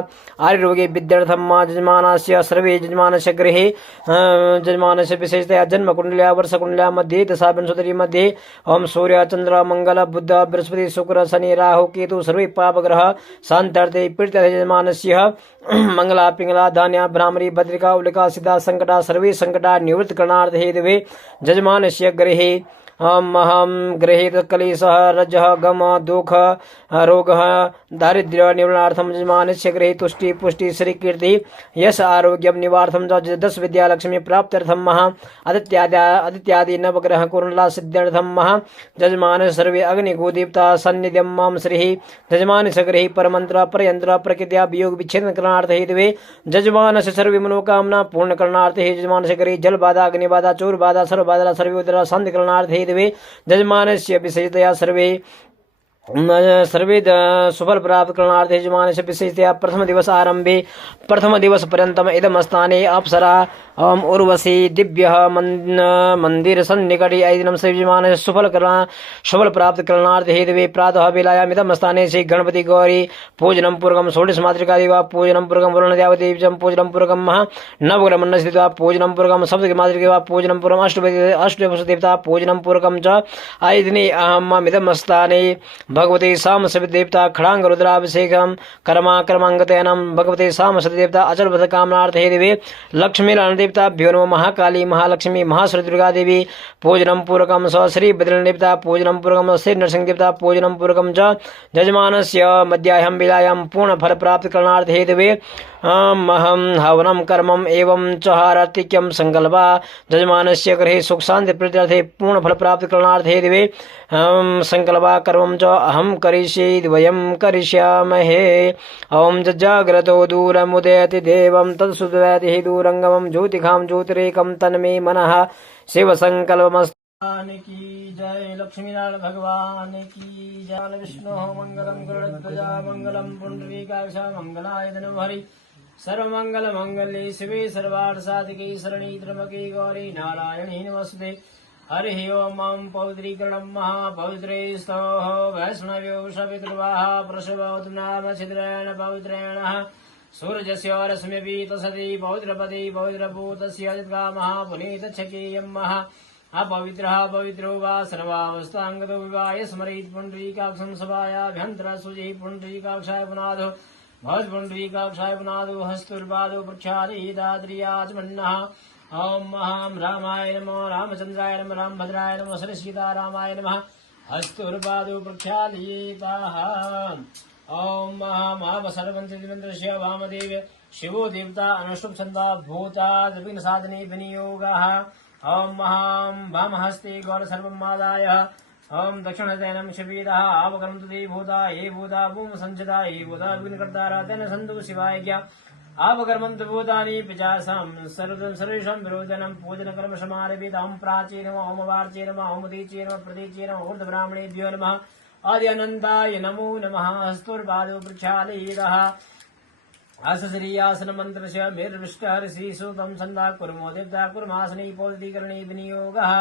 आयुर्रोगे विद्यार्थं मा जजमानस्य सर्वे जजमानस्य गृहे जजमानस्य विशेषतया जन्म कुंडल्या वर्ष कुंडल्या मध्ये दशा विंशति मध्ये ओम सूर्य चंद्र मंगल बुध बृहस्पति शुक्र शनि राहु केतु सर्वे पापग्रह शांतार्थे पीड़ित जजमानस्य मंगला पिंगला धान्या भ्रामरी भद्रिका उलिका सिद्धा संकटा सर्वे संकटा निवृत्त करणार्थ हेतवे जजमानस्य गृहे महम गृहीत कलेशः रजः गम दुख रोगः दारिद्र्य निवारणार्थं जजमानस्य गृहे तुष्टि पुष्टि श्री कीर्ति यश आरोग्यं निवार्थं च 10 विद्या लक्ष्मी प्राप्त्यर्थं महा आदित्यादि नवग्रह कुर्ला सिद्ध्यर्थं महा जजमान सर्वे अग्निगोदीप्ता सन्निध्यं मां श्री जजमानस्य गृहे परमंत्र परयंत्र प्रकृत्या वियोग विच्छेदन करणार्थ हेतवे जजमानस्य सर्वे मनोकामना पूर्ण करणार्थ हे जजमानस्य गृहे जल बाधा अग्नि बाधा चोर बाधा सर्व बाधा सर्वे उदरा शांति करणार्थ हेतवे जजमानस्य विशेषतया सर्वे सुफल प्राप्त करणार्थ यजमानस्य विशेषतया प्रथम दिवस आरंभे प्रथम दिवस पर्यन्तम् इदं स्थाने अप्सरा उर्वशी दिव्य मंदिर सन्निकटे ऐदिनं यजमानस्य सुफल प्राप्त करणार्थ हेतवे प्रातः वेलायाम् इदं स्थाने श्री गणपति गौरी पूजनं पूर्वकं षोडश मातृका देवा पूजनं पूर्वकं वरुणदेवदेवीचं पूजनं पूर्वकं महा नवग्रहमण्डलस्य देवता पूजनं पूर्वकं सप्तकी मातृका पूजनं पूर्वकं अष्टवसु देवता पूजनं पूर्वकं च ऐदिने अहमिदं स्थाने भगवते साम देवता खड़ांग रुद्राभिषेकम कर्मांगतयनम भगवते साम देवता अचल कामनार्थ हेतवे लक्ष्मी देवताभ्यो नमः महाकाली महालक्ष्मी महासुर दुर्गा देवी पूजनम पूर्वकम स श्री बद्रीनाथ देवता पूजनम पूर्वकम श्री नरसिंह देवता पूजनम पूर्वकम च जजमानस्य मध्याह्न वेलायां पूर्ण फल प्राप्त करणार्थ हेतवे महम हवनम कर्मम एवं च हारातिक्यम संकल्पा जजमानस्य गृहे सुख शांति प्रीत्यर्थे पूर्ण फल प्राप्त करणार्थ हेतवे संकल्पा कर्मम च अहम करिष्ये वयं करिष्यामहे ओम जाग्रतो दूरमुदयति देवं तत्सुद्वैति दूरंगमं ज्योतिखां ज्योतिरेकं तन्मे मनः शिव संकल्पमस्तु की जय लक्ष्मीनारायण भगवान की जय विष्णु मंगलम गरुड़ध्वजा मंगलम पुंडरीकाक्ष मंगलाय धनुर्धरि सर्वमंगल मंगले शिवे सर्वार्थ साधिके शरणी त्र्यंबके गौरी नारायणी नमस्ते हरि ओम पौत्रीकरणं महापवित्रे स्तोः वैष्णव्यो शपितृवाः प्रसवोतु नाम छिद्रेण पवित्रेण सूर्यस्य रश्मिभिः तसति पौत्रपति पौत्रभूतस्य जत्कामः पुनीतच्छकेयं महा अपवित्रः पवित्रो वा सर्वावस्थाङ्गतो विवाय स्मरेत् पुण्डरीकाक्षं सभायाभ्यन्तरः शुचिः पुण्डरीकाक्षाय पुनादो भवत्पुण्डरीकाक्षाय पुनादो हस्तुर्पादो प्रक्षालयिताद्रियाचमन्नः ओम महां रामाय नमः रामचन्द्राय नमः रामभद्राय नमः श्रीसीतारामाय नमः हस्तुर्पादो प्रक्षालयिताः ओम महामसर्वन्तिन्द्रस्य वामदेव शिवो देवता अनुष्टुप् छन्दा भूता विघ्न साधने विनियोगः ओम महां वामहस्ते गौर सर्वम् आदाय ओम दक्षिणहस्तेन शिवीरः आवकरन्तु ते भूता ये भूता भूम संचिता ये भूता विघ्नकर्तारः तेन सन्तु शिवाय ज्ञा आवकर्मन्तु भूतानि पिचासां सर्वेषां विरोधनं पूजनकर्म समारभेतां प्राचे नमः ओम वार्चे नमः ओम दीचे नमः प्रतीचे नमः ऊर्ध्वब्राह्मणेभ्यो नमः आदि अनन्ताय नमो नमः हस्तुर्पादो प्रक्षालयितः अस श्री आसन मंत्र से मेरुष्ट ऋषि सूतम संदा कुर्मो देवता कुर्मासनी पौदीकरणे विनियोगः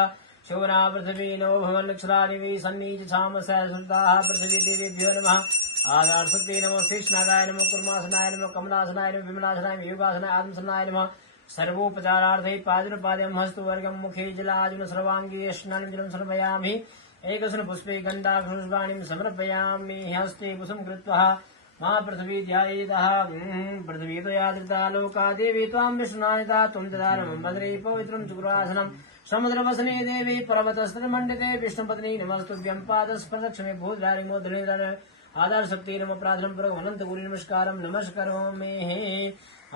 शोना पृथ्वी नो भवन्नक्षराणि सन्नीच छाम सहस्रताः पृथ्वी देवेभ्यो नमः आधारशक्ति नमो शेषनागाय नमो कुर्मासनाय नमो कमलासनाय नमो विमलासनाय योगासनाय आत्मसनाय नमः सर्वोपचारार्थे पादुर्पाद्यं हस्तवर्गं मुखे जलाजुन सर्वांगी स्नानं जलं समर्पयामि एकस्मिन् पुष्पे गन्धाक्षपुष्पाणिं समर्पयामि हस्ते कुसुम कृत्वा मा पृथ्वी ध्यायेतः पृथ्वी त्वया धृता लोका देवी त्वां विष्णुनायिता त्वं ददानं भद्रे पवित्रं चुक्रासनं समुद्रवसने देवी पर्वतस्तरमण्डिते विष्णुपत्नी नमस्तुभ्यं पादस्पर्शक्षमे भूतधारिमोदनेदन आधार शक्ति नमो प्रार्थना पूर्वक अनंत गुरु नमस्कारम नमस्करोमि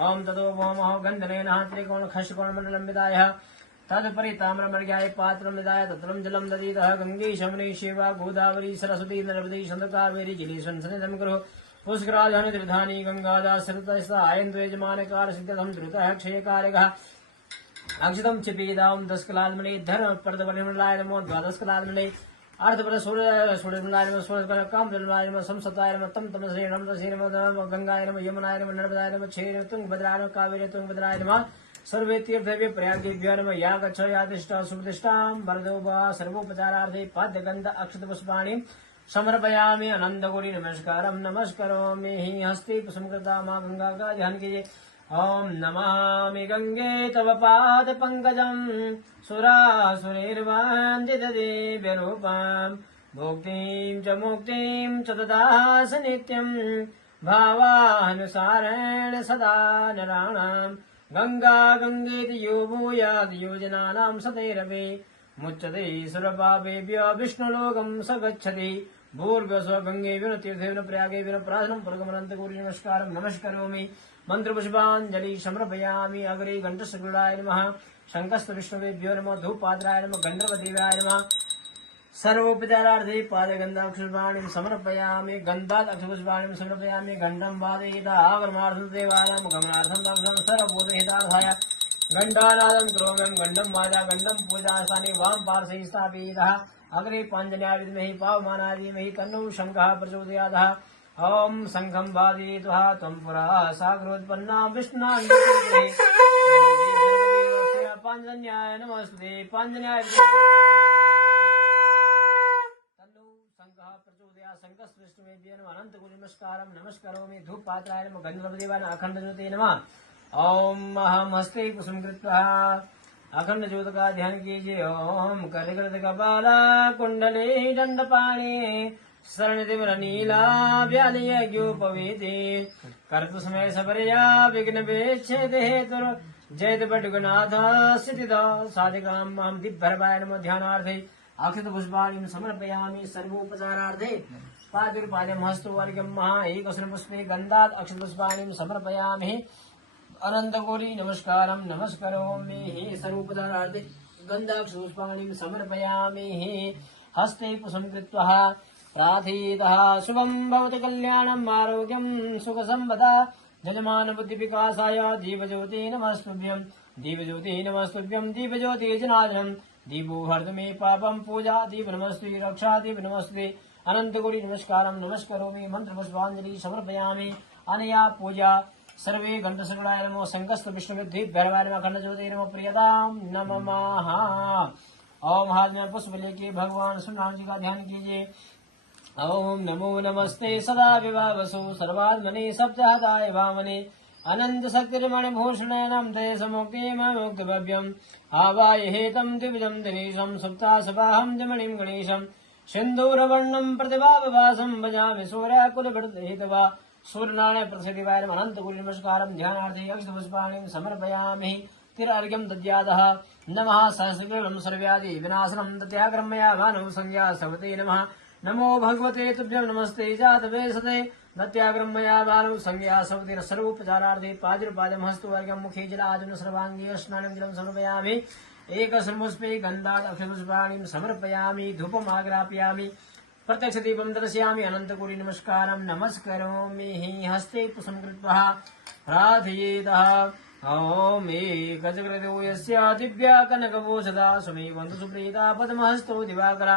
ओम ततो भौमः गन्धनेन त्रिकोण खष्कोण मंडलं विदाय तदुपरि ताम्रमर्घ्याय पात्रं विदाय तत्रं जलं ददीतः गंगे शमनी शिवा गोदावरी सरस्वती नर्मदे सन्दकावेरी जलेशं सन्निधं कुरु पुष्कराजन त्रिधानी गंगादा सरतस्ता आयन्तो यजमानकार सिद्धं द्रुतः क्षयकारकः अक्षतं चिपीदां 10 कलात्मने धर्म प्रदवर्णमलाय नमो 12 कलात्मने अर्धपर सूर्यमलाय नमः सूर्यकर कामदलाय नमः संसताय नमः तम तमसे नमः गंगाय नमः यमुनाय नमः नर्मदाय नमः क्षेत्र तुंगभद्राय नमः कावेरी तुंगभद्राय नमः सर्वे तीर्थेभ्यो प्रयागेभ्यो नमः या गच्छ या तिष्ठ सुप्रतिष्ठां वरदो वा सर्वोपचारार्थे पाद्यगन्ध अक्षतपुष्पाणि समर्पयामि अनन्तकोटि नमस्कारं नमस्करोमि हस्ते पुष्पकृता मां गंगा का ध्यान कीजिए ओम नमामि गंगे तव पाद पंकजं सुरासुरैर्वन्दितदिव्यरूपं भुक्तिं च मुक्तिं च ददासि नित्यं भावानुसारेण सदा नराणां गंगा गंगेति यो भूयात् योजनानां सतैरपि मुच्यते सुरपापेभ्यो विष्णुलोकं स गच्छति भूर्भुवस्सुवः गंगेभ्यो तीर्थेभ्यो प्रयागेभ्यो प्रार्थनं पूर्वकमनन्तकोटि नमस्कारं नमस्करोमि मंत्रपुष्पाञ्जलि समर्पयामि अग्रे घण्टशूलाय नमः शङ्खस्थ विष्णुवेभ्यो नमः धूपपात्राय नमः गन्धर्वदेवाय नमः सर्वोपचारार्थे पादगन्धाक्षपुष्पाणिं समर्पयामि गन्धात् अक्षपुष्पाणिं समर्पयामि गण्डं वादयिता आगमनार्थं देवानां गमनार्थं तां सर्वबोधहितार्थाय गण्डानादं क्रोमं गण्डं वाजा गण्डं पूजास्थाने वाम पार्श्वे स्थापितः अग्रे पाञ्जन्याय विद्महे पावमानाय धीमहि तन्नो शङ्खः प्रचोदयात् ओम संघम वादयित्वा त्वं पुरा सागरोत्पन्ना विष्णुनान्दिते पाञ्जन्याय नमस्ते पाञ्जन्याय तन्नो शङ्खः प्रचोदयात् शङ्खस्य विष्णुवेभ्यो नमः अनन्तकोटि नमस्कारं नमस्करोमि धूपपात्राय नमः गन्धर्वदेवाय अखण्डज्योते नमः ओम अहं हस्ते कुसुम कृत्वा अखंड ज्योत का ध्यान कीजिए ओम कलिकृत कपाला कुंडले दंडपाणि शरणदिवर नीला व्यालयोपवीति कर्तु समय सबरया विघ्न विच्छेद हेतुर जयत बटुगनाथ स्थित साधिकां मां दिव्यर्वाय नमो ध्यानार्थे अक्षत पुष्पाणिं समर्पयामि सर्वोपचारार्थे पादुर्पाद्यं हस्तवर्गं महा एकस्मिन् पुष्पे गन्धात् अक्षत पुष्पाणिं समर्पयामि अनन्तकोटि नमस्कारं नमस्करोमि सर्वोपचारार्थे गन्धाक्षत पुष्पाणिं समर्पयामि हस्ते पुष्पं कृत्वा प्रार्थयितः शुभं भवतु कल्याणम् आरोग्यं सुखसम्पदा जजमान बुद्धिविकासाय दीपज्योति नमस्तुभ्यं दीपज्योति नमस्तुभ्यं दीपज्योति जनार्दनं दीपो हर्तु मे पापं पूजा दीप नमस्ते रक्षा दीप नमस्ते अनन्तकोटि नमस्कारं नमस्करोमि मन्त्रपुष्पाञ्जलि समर्पयामि अनया पूजा सर्वे घण्टशूलाय नमो शङ्खस्थ विष्णुविद्भैरवाय नमः अखण्डज्योते नमः प्रियतां नमः ओम हाथ में पुष्प लेके भगवान श्रीराम जी का ध्यान कीजिए ओम नमो नमस्ते सदा विभावसु सर्वात्मने सप्ताहताय वामने अनंत शक्तिर्मणि भूषणेनं ते समुक्तिममुक्तिभव्यम् आवाय हेतं द्विजं दिनेशं सुप्ता सपाहं जमणिं गणेशं सिन्दूरवर्णं प्रतिभावभासं भजामि सूर्याकुलभृतहेतवा सूर्यनारायण प्रसिद्धिवाय अनन्तकोटि नमस्कारं ध्यानार्थे अक्षतपुष्पाणिं समर्पयामि तिरार्घ्यं दद्यातः नमः सहस्रकृतं सर्व्याधि विनाशनं दत्याग्रमया भानु संज्ञा सवते नमः नमो भगवते तुभ्यं नमस्ते जातवेशते दत्याग्रमया भानु संज्ञा सवते सर्वोपचारार्थे पादुर्पाद्यं हस्तवर्गं मुखे जलाजुन सर्वाङ्गी स्नानं जलं समर्पयामि एकस्मिन् पुष्पे गन्धात् अक्षतपुष्पाणिं समर्पयामि धूपमाग्रापयामि प्रत्यक्षदीपं दर्शयामि अनन्तकोटि नमस्कारं नमस्करोमि हस्ते पुष्पं कृत्वा प्रार्थयेतः ओम एकजगृतो यस्य दिव्या कनकभूषदा सुमेवन्तु सुप्रीता पद्महस्तो दिवाकरा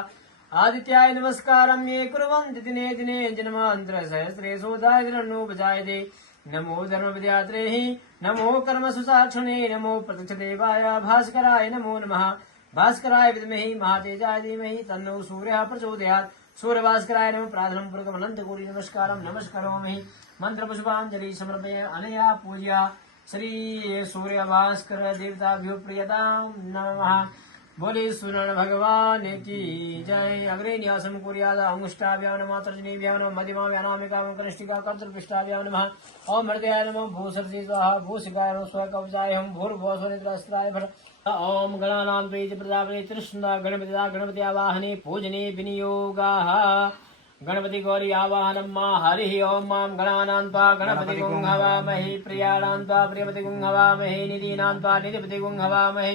आदित्याय नमस्कारं ये कुर्वन्ति दिने दिने जन्मान्तरसहस्रेषु दारिद्र्योपजायते नमो धर्मविद्यात्रेहि नमो कर्मसुसाक्षिणे नमो प्रत्यक्षदेवाय भास्कराय नमो नमः भास्कराय विद्महे महातेजाय धीमहि तन्नो सूर्यः प्रचोदयात् सूर्यभास्कराय नमः प्रार्थनं पूर्वकम् अनन्तकोटि नमस्कारं नमस्करोमि मन्त्रपुष्पाञ्जलि समर्पय अनया पूज्या श्री सूर्यभास्कर देवताभ्यो प्रियतां नमः। बोले सूर्य भगवान की जय। अग्रे न्यासं कुर्याद अंगुष्ठाभ्यां नमः तर्जनीभ्यां नमः मध्यमाभ्यां नामिकां कनिष्ठिका कर्तृपृष्ठाभ्यां नमः ओम हृदयाय नमः भूसरसी स्वाहा भूषिकाय नमः स्वकवचाय हम भूर्भुवस्वनिद्रास्त्राय भर ओम गणानां त्वैति प्रजापति तृष्णा गणपति आवाहने पूजने विनियोगाः गणपति गौरी आवाहनं मा हरिः ओम मां गणानां त्वा गणपति गुं हवामहे प्रियाणां त्वा प्रियपति गुं हवामहे निधीनां त्वा निधिपति गुं हवामहे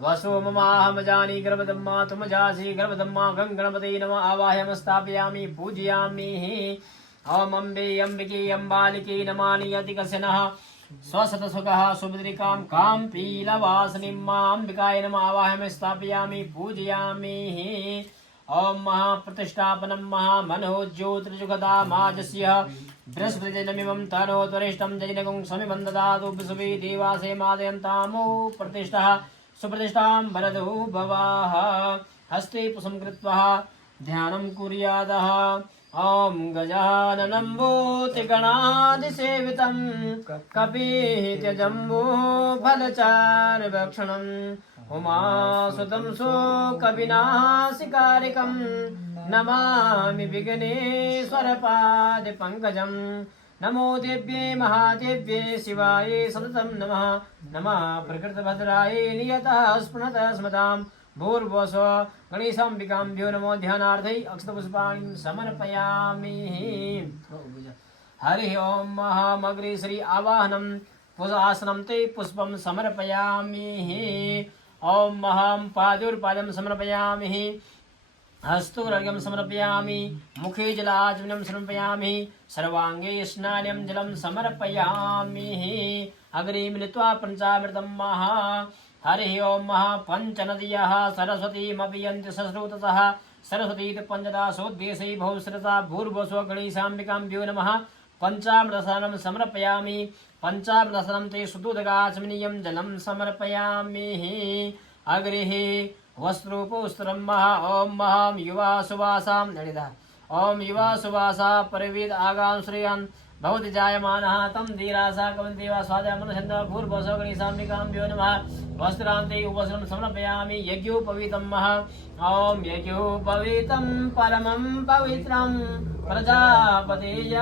वसो ममाहम जानी गर्भदम्मा तुम जासी गर्भदम्मा गं गणपति नमः आवाह्यम स्थापयामि पूजयामि ओम अम्बे अम्बिके अम्बालिके नमानि अतिकस्य स्वसतसुखः सुभद्रिकां कां पीलवासिनीं माम्बिकाय नमः आवाह्यम स्थापयामि पूजयामि ओम महाप्रतिष्ठापनं महामनोज्योतिर्जुगदा माजस्य बृहस्पतिजनमिमं तनो त्वरिष्ठं जैनगुं समिमं ददातु विश्वे देवासे मादयन्तामो प्रतिष्ठः सुप्रतिष्ठां वरदो भवाः हस्ते पुष्पं कृत्वा ध्यानं कुर्यादः ओम गजाननं भूतिगणादिसेवितं कपित्यजम्बो फलचारुभक्षणम् उमासुतं शोकविनाशिकारिकं नमामि विघ्नेश्वरपादपङ्कजं नमो देव्ये महादेव्ये शिवाय सततं नमः नमः प्रकृतभद्राय नियतः स्पृणतः स्मतां भूर्भुवस्व गणेशाम्बिकाभ्यो नमो ध्यानार्थै अक्षतपुष्पाणि समर्पयामि। हरिः ओम महामग्रे श्री आवाहनं पुष्पासनं ते पुष्पं समर्पयामि ओम महां पादुर्पादं समर्पयामि हस्तोरर्घ्यं समर्पयामि मुखे जलाचमनं समर्पयामि सर्वांगे स्नानं जलं समर्पयामि अग्रे मिलित्वा पञ्चामृतं महा हरिः ओम महा पञ्चनद्यः सरस्वतीमपि यन्ति सश्रुततः सरस्वतीति पञ्चदा सोद्देशै बहुश्रुता भूर्भुवस्व गणेशाम्बिकाभ्यो नमः पञ्चामृतस्नानं समर्पयामि पञ्चामृतस्नानं ते सुदूदकाचमनीयं जलं समर्पयामि अग्रे वस्त्रोपस्त्रं महा ओम महां युवा सुवासां नडितः ओम युवा सुवासा परिवेद आगां श्रेयान् भवति जायमानः तं धीरासा कवन्देवा स्वादमनसन्द भूर्भुवस्व गणेशाम्बिकाभ्यो नमः वस्त्रान्ते उपवस्त्रं समर्पयामि यज्ञोपवीतं महा ओम यज्ञोपवीतं परमं पवित्रं प्रजापतेय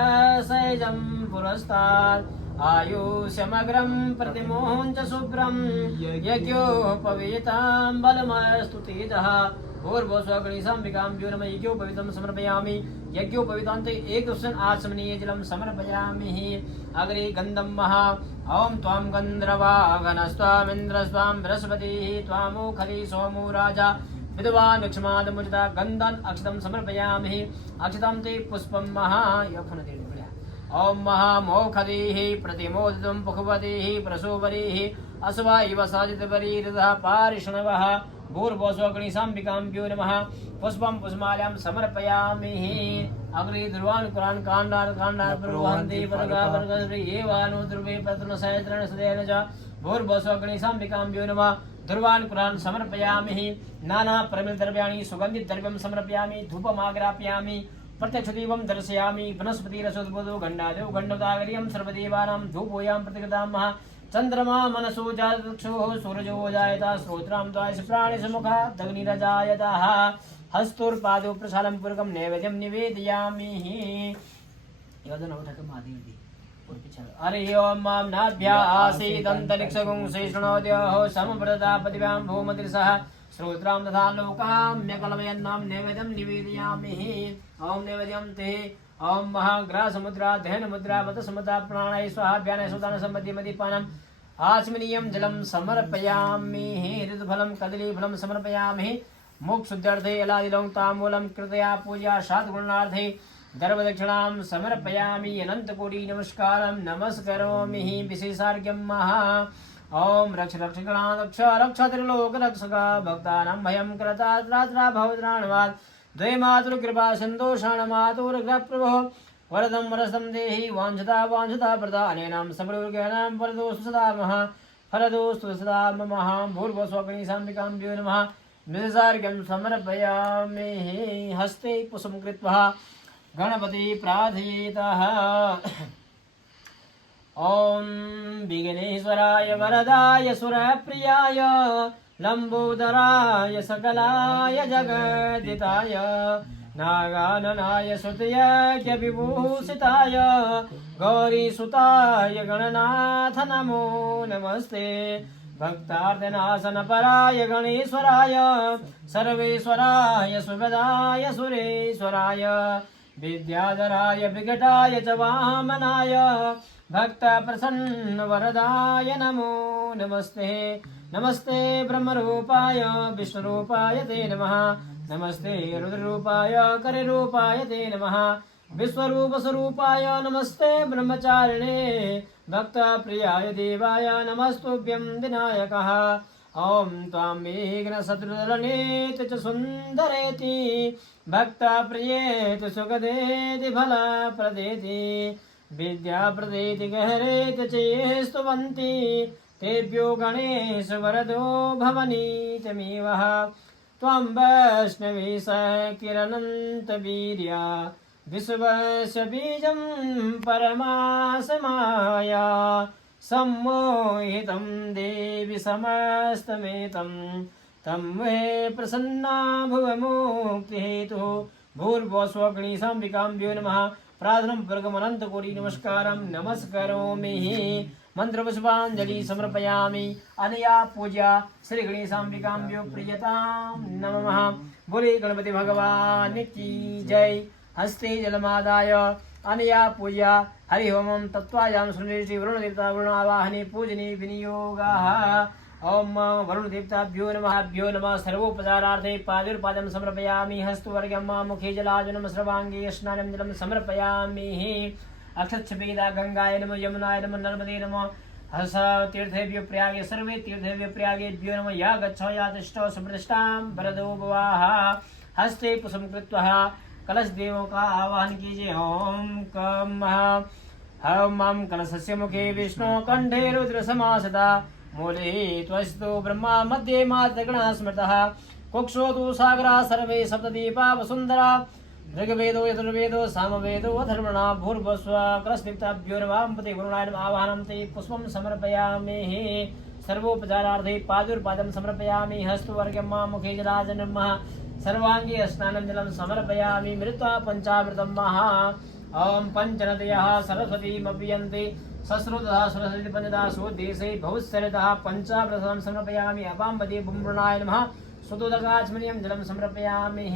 सैजं पुरस्तात् आयुष्यमग्रं प्रतिमोहञ्च शुभ्रं यज्ञोपवीतं बलमस्तु तेजः भूर्भुवस्व गणेशाम्बिकाभ्यो नमः यज्ञोपवीतं समर्पयामि यज्ञोपवीतान्ते एकदुष्ण आचमनीय जलं समर्पयामि अग्रे गन्धं महा ओम त्वां गन्धर्वागणस्त्वामिन्द्रस्त्वां बृहस्पतिः त्वामुखरी सोमो राजा विद्वान् लक्ष्मादमुचिता गन्धन् अक्षतं समर्पयामि अक्षतं ते पुष्पं महा ओम महामोखदेः प्रतिमोदितं पुखवदेः प्रसूवरेः अश्वा इव साजितवरीरथः पारिष्णवः भूर्भुवस्व गणेशाम्बिकाभ्यो नमः पुष्पं पुष्पमाल्यां समर्पयामि अग्रे ध्रुवान् कुरान् काण्डान् प्रवहन्ति एवानो ध्रुवे प्रतनसहस्रेण सदेन च भूर्भुवस्व गणेशाम्बिकाभ्यो नमः ध्रुवान् कुरान् समर्पयामि नाना परिमलद्रव्याणि सुगन्धिद्रव्यं समर्पयामि धूपमाग्रापयामि प्रत्यक्षदीपं दर्शयामि वनस्पतिरसोद्बोधो गण्डादो गण्डोदागर्यं सर्वदेवानां धूपोयां प्रतिगतामः चन्द्रमा मनसो जातचक्षुः सूरजो जायता श्रोत्रां द्वादश प्राणिसमुखा दग्निरजायतः हस्तोर्पादो प्रसालं पूर्वकं नैवेद्यं निवेदयामि हरिः ओम मां नाभ्या आसीदन्तरिक्षगुं श्रीष्णोद्योः समप्रदापतिभ्यां भूमतिर्सह श्रोत्रां तथा लोकाम्यकलमयन्नां नैवेद्यं निवेदयामि ओम नैवेद्यं ते ओम महाग्रासमुद्रा ध्यानमुद्रा वतसमुद्रा प्राणाय स्वाहा व्यानाय सुदान सम्पत्तिमदीपानम् आचमनीयं जलं समर्पयामि ऋतुफलं कदलीफलं समर्पयामि मोक्षुद्ध्यर्थे अलादिलौङ्ताम्बूलं कृतया पूजा साधुगुणार्थे गर्भदक्षिणां समर्पयामि अनन्तकोटि नमस्कारं नमस्करोमि विशेषार्घ्यं महा ओम रक्ष रक्षगणा रक्ष रक्षतिर्लोक रक्षका भक्तानां भयं कृता त्रात्रा भवत्राणवात् द्वै मातुर्कृपा सन्तोषाणमातुर्गप्रभो वरदं वरसं देहि वाञ्छता वाञ्छता प्रदा अनेनां सबलुर्गणां वरदोस्तु सदा महा फलदोस्तु सदा मम भूर्भुवस्व गणेशाम्बिकाभ्यो नमः निसर्गं समर्पयामि हस्ते पुष्पं कृत्वा गणपति प्रार्थयेतः ॐ विघ्नेश्वराय वरदाय सुरप्रियाय लंबोदराय सकलाय जगदिताय नागाननाय श्रुतयज्ञ विभूषिताय गौरीसुताय गणनाथ नमो नमस्ते भक्तार्दनाशनपराय गणेश्वराय सर्वेश्वराय सुभदाय सुरेश्वराय विद्याधराय विकटाय च वामनाय भक्त प्रसन्न वरदाय नमो नमस्ते नमस्ते ब्रह्मरूपाय विष्णुरूपाय ते नमः नमस्ते रुद्ररूपाय करिरूपाय ते नमः विश्वरूपस्वरूपाय नमस्ते ब्रह्मचारिणे भक्तप्रियाय देवाय नमस्तुभ्यं विनायकः ॐ त्वां विघ्नशत्रुदलनेति च सुन्दरेति भक्तप्रियेति सुखदेति फलप्रदेति विद्याप्रदेति गहरेति च ये स्तुवन्ति तेभ्यो गणेश वरदो भवनीतमेवः त्वं वैष्णवी किरणन्तवीर्या विश्वस्य बीजं परमासमाया सम्मोहितं देवि समस्तमेतं तं मे प्रसन्ना भुवमुक्तिहेतुः भूर्भुवस्वगणेशाम्बिकाभ्यो नमः प्रार्थनं वर्गमनन्तकोटि नमस्कारं नमस्करोमि मंत्रपुष्पांजलि समर्पयामि अनया पूजा श्री गणेशाम्बिकाभ्यो प्रियतां नमः बोले गणपति भगवान की जय हस्ते जलमादाय अनया पूजा हरि ओम तत्वायां श्री वरुण देवता वरुण आवाहने पूजने विनियोगः ओम वरुण देवताभ्यो नमः सर्वोपचारार्थे पादुर्पादं समर्पयामि हस्तवर्गं मुखे जलाजनं सर्वांगे स्नानं जलं समर्पयामि अक्षच्छवेदा गंगाय नमः यमुनाय नमः नर्मदे नमः हस तीर्थेभ्यो प्रयागे सर्वे तीर्थेभ्यो प्रयागेभ्यो नमः या गच्छो या तिष्ठो सुप्रतिष्ठां वरदो भवाः हस्ते पुष्पं कृत्वा कलश देवों का आवाहन कीजिए ओम कम हम कलशस्य मुखे विष्णु कंठे रुद्र समासदा मूले त्वस्तु ब्रह्मा मध्ये मातृगणः स्मृतः कुक्षो तु सागरा सर्वे सप्तदीपा वसुन्धरा ऋग्वेदो यजुर्वेदो सामवेदो अथर्वणा भूर्भुवस्व कलशदीप्ताभ्यो नमः वरुणाय नमः आवाहनं ते पुष्पं समर्पयामि सर्वोपचारार्थे पादुर्पादं समर्पयामि हस्तवर्गं मुखे जलाजनं सर्वांगे स्नानं जलं समर्पयामि मृत्वा पंचामृतं महा ॐ पंचनदयः सरस्वतीमपियन्ति सस्रुतः सरस्वती पंचदा सुदेशे बहुसरितः पंचामृतं समर्पयामि अपाम्बदे बुम्बृणाय नमः सुदोदकाचमनीयं जलं समर्पयामि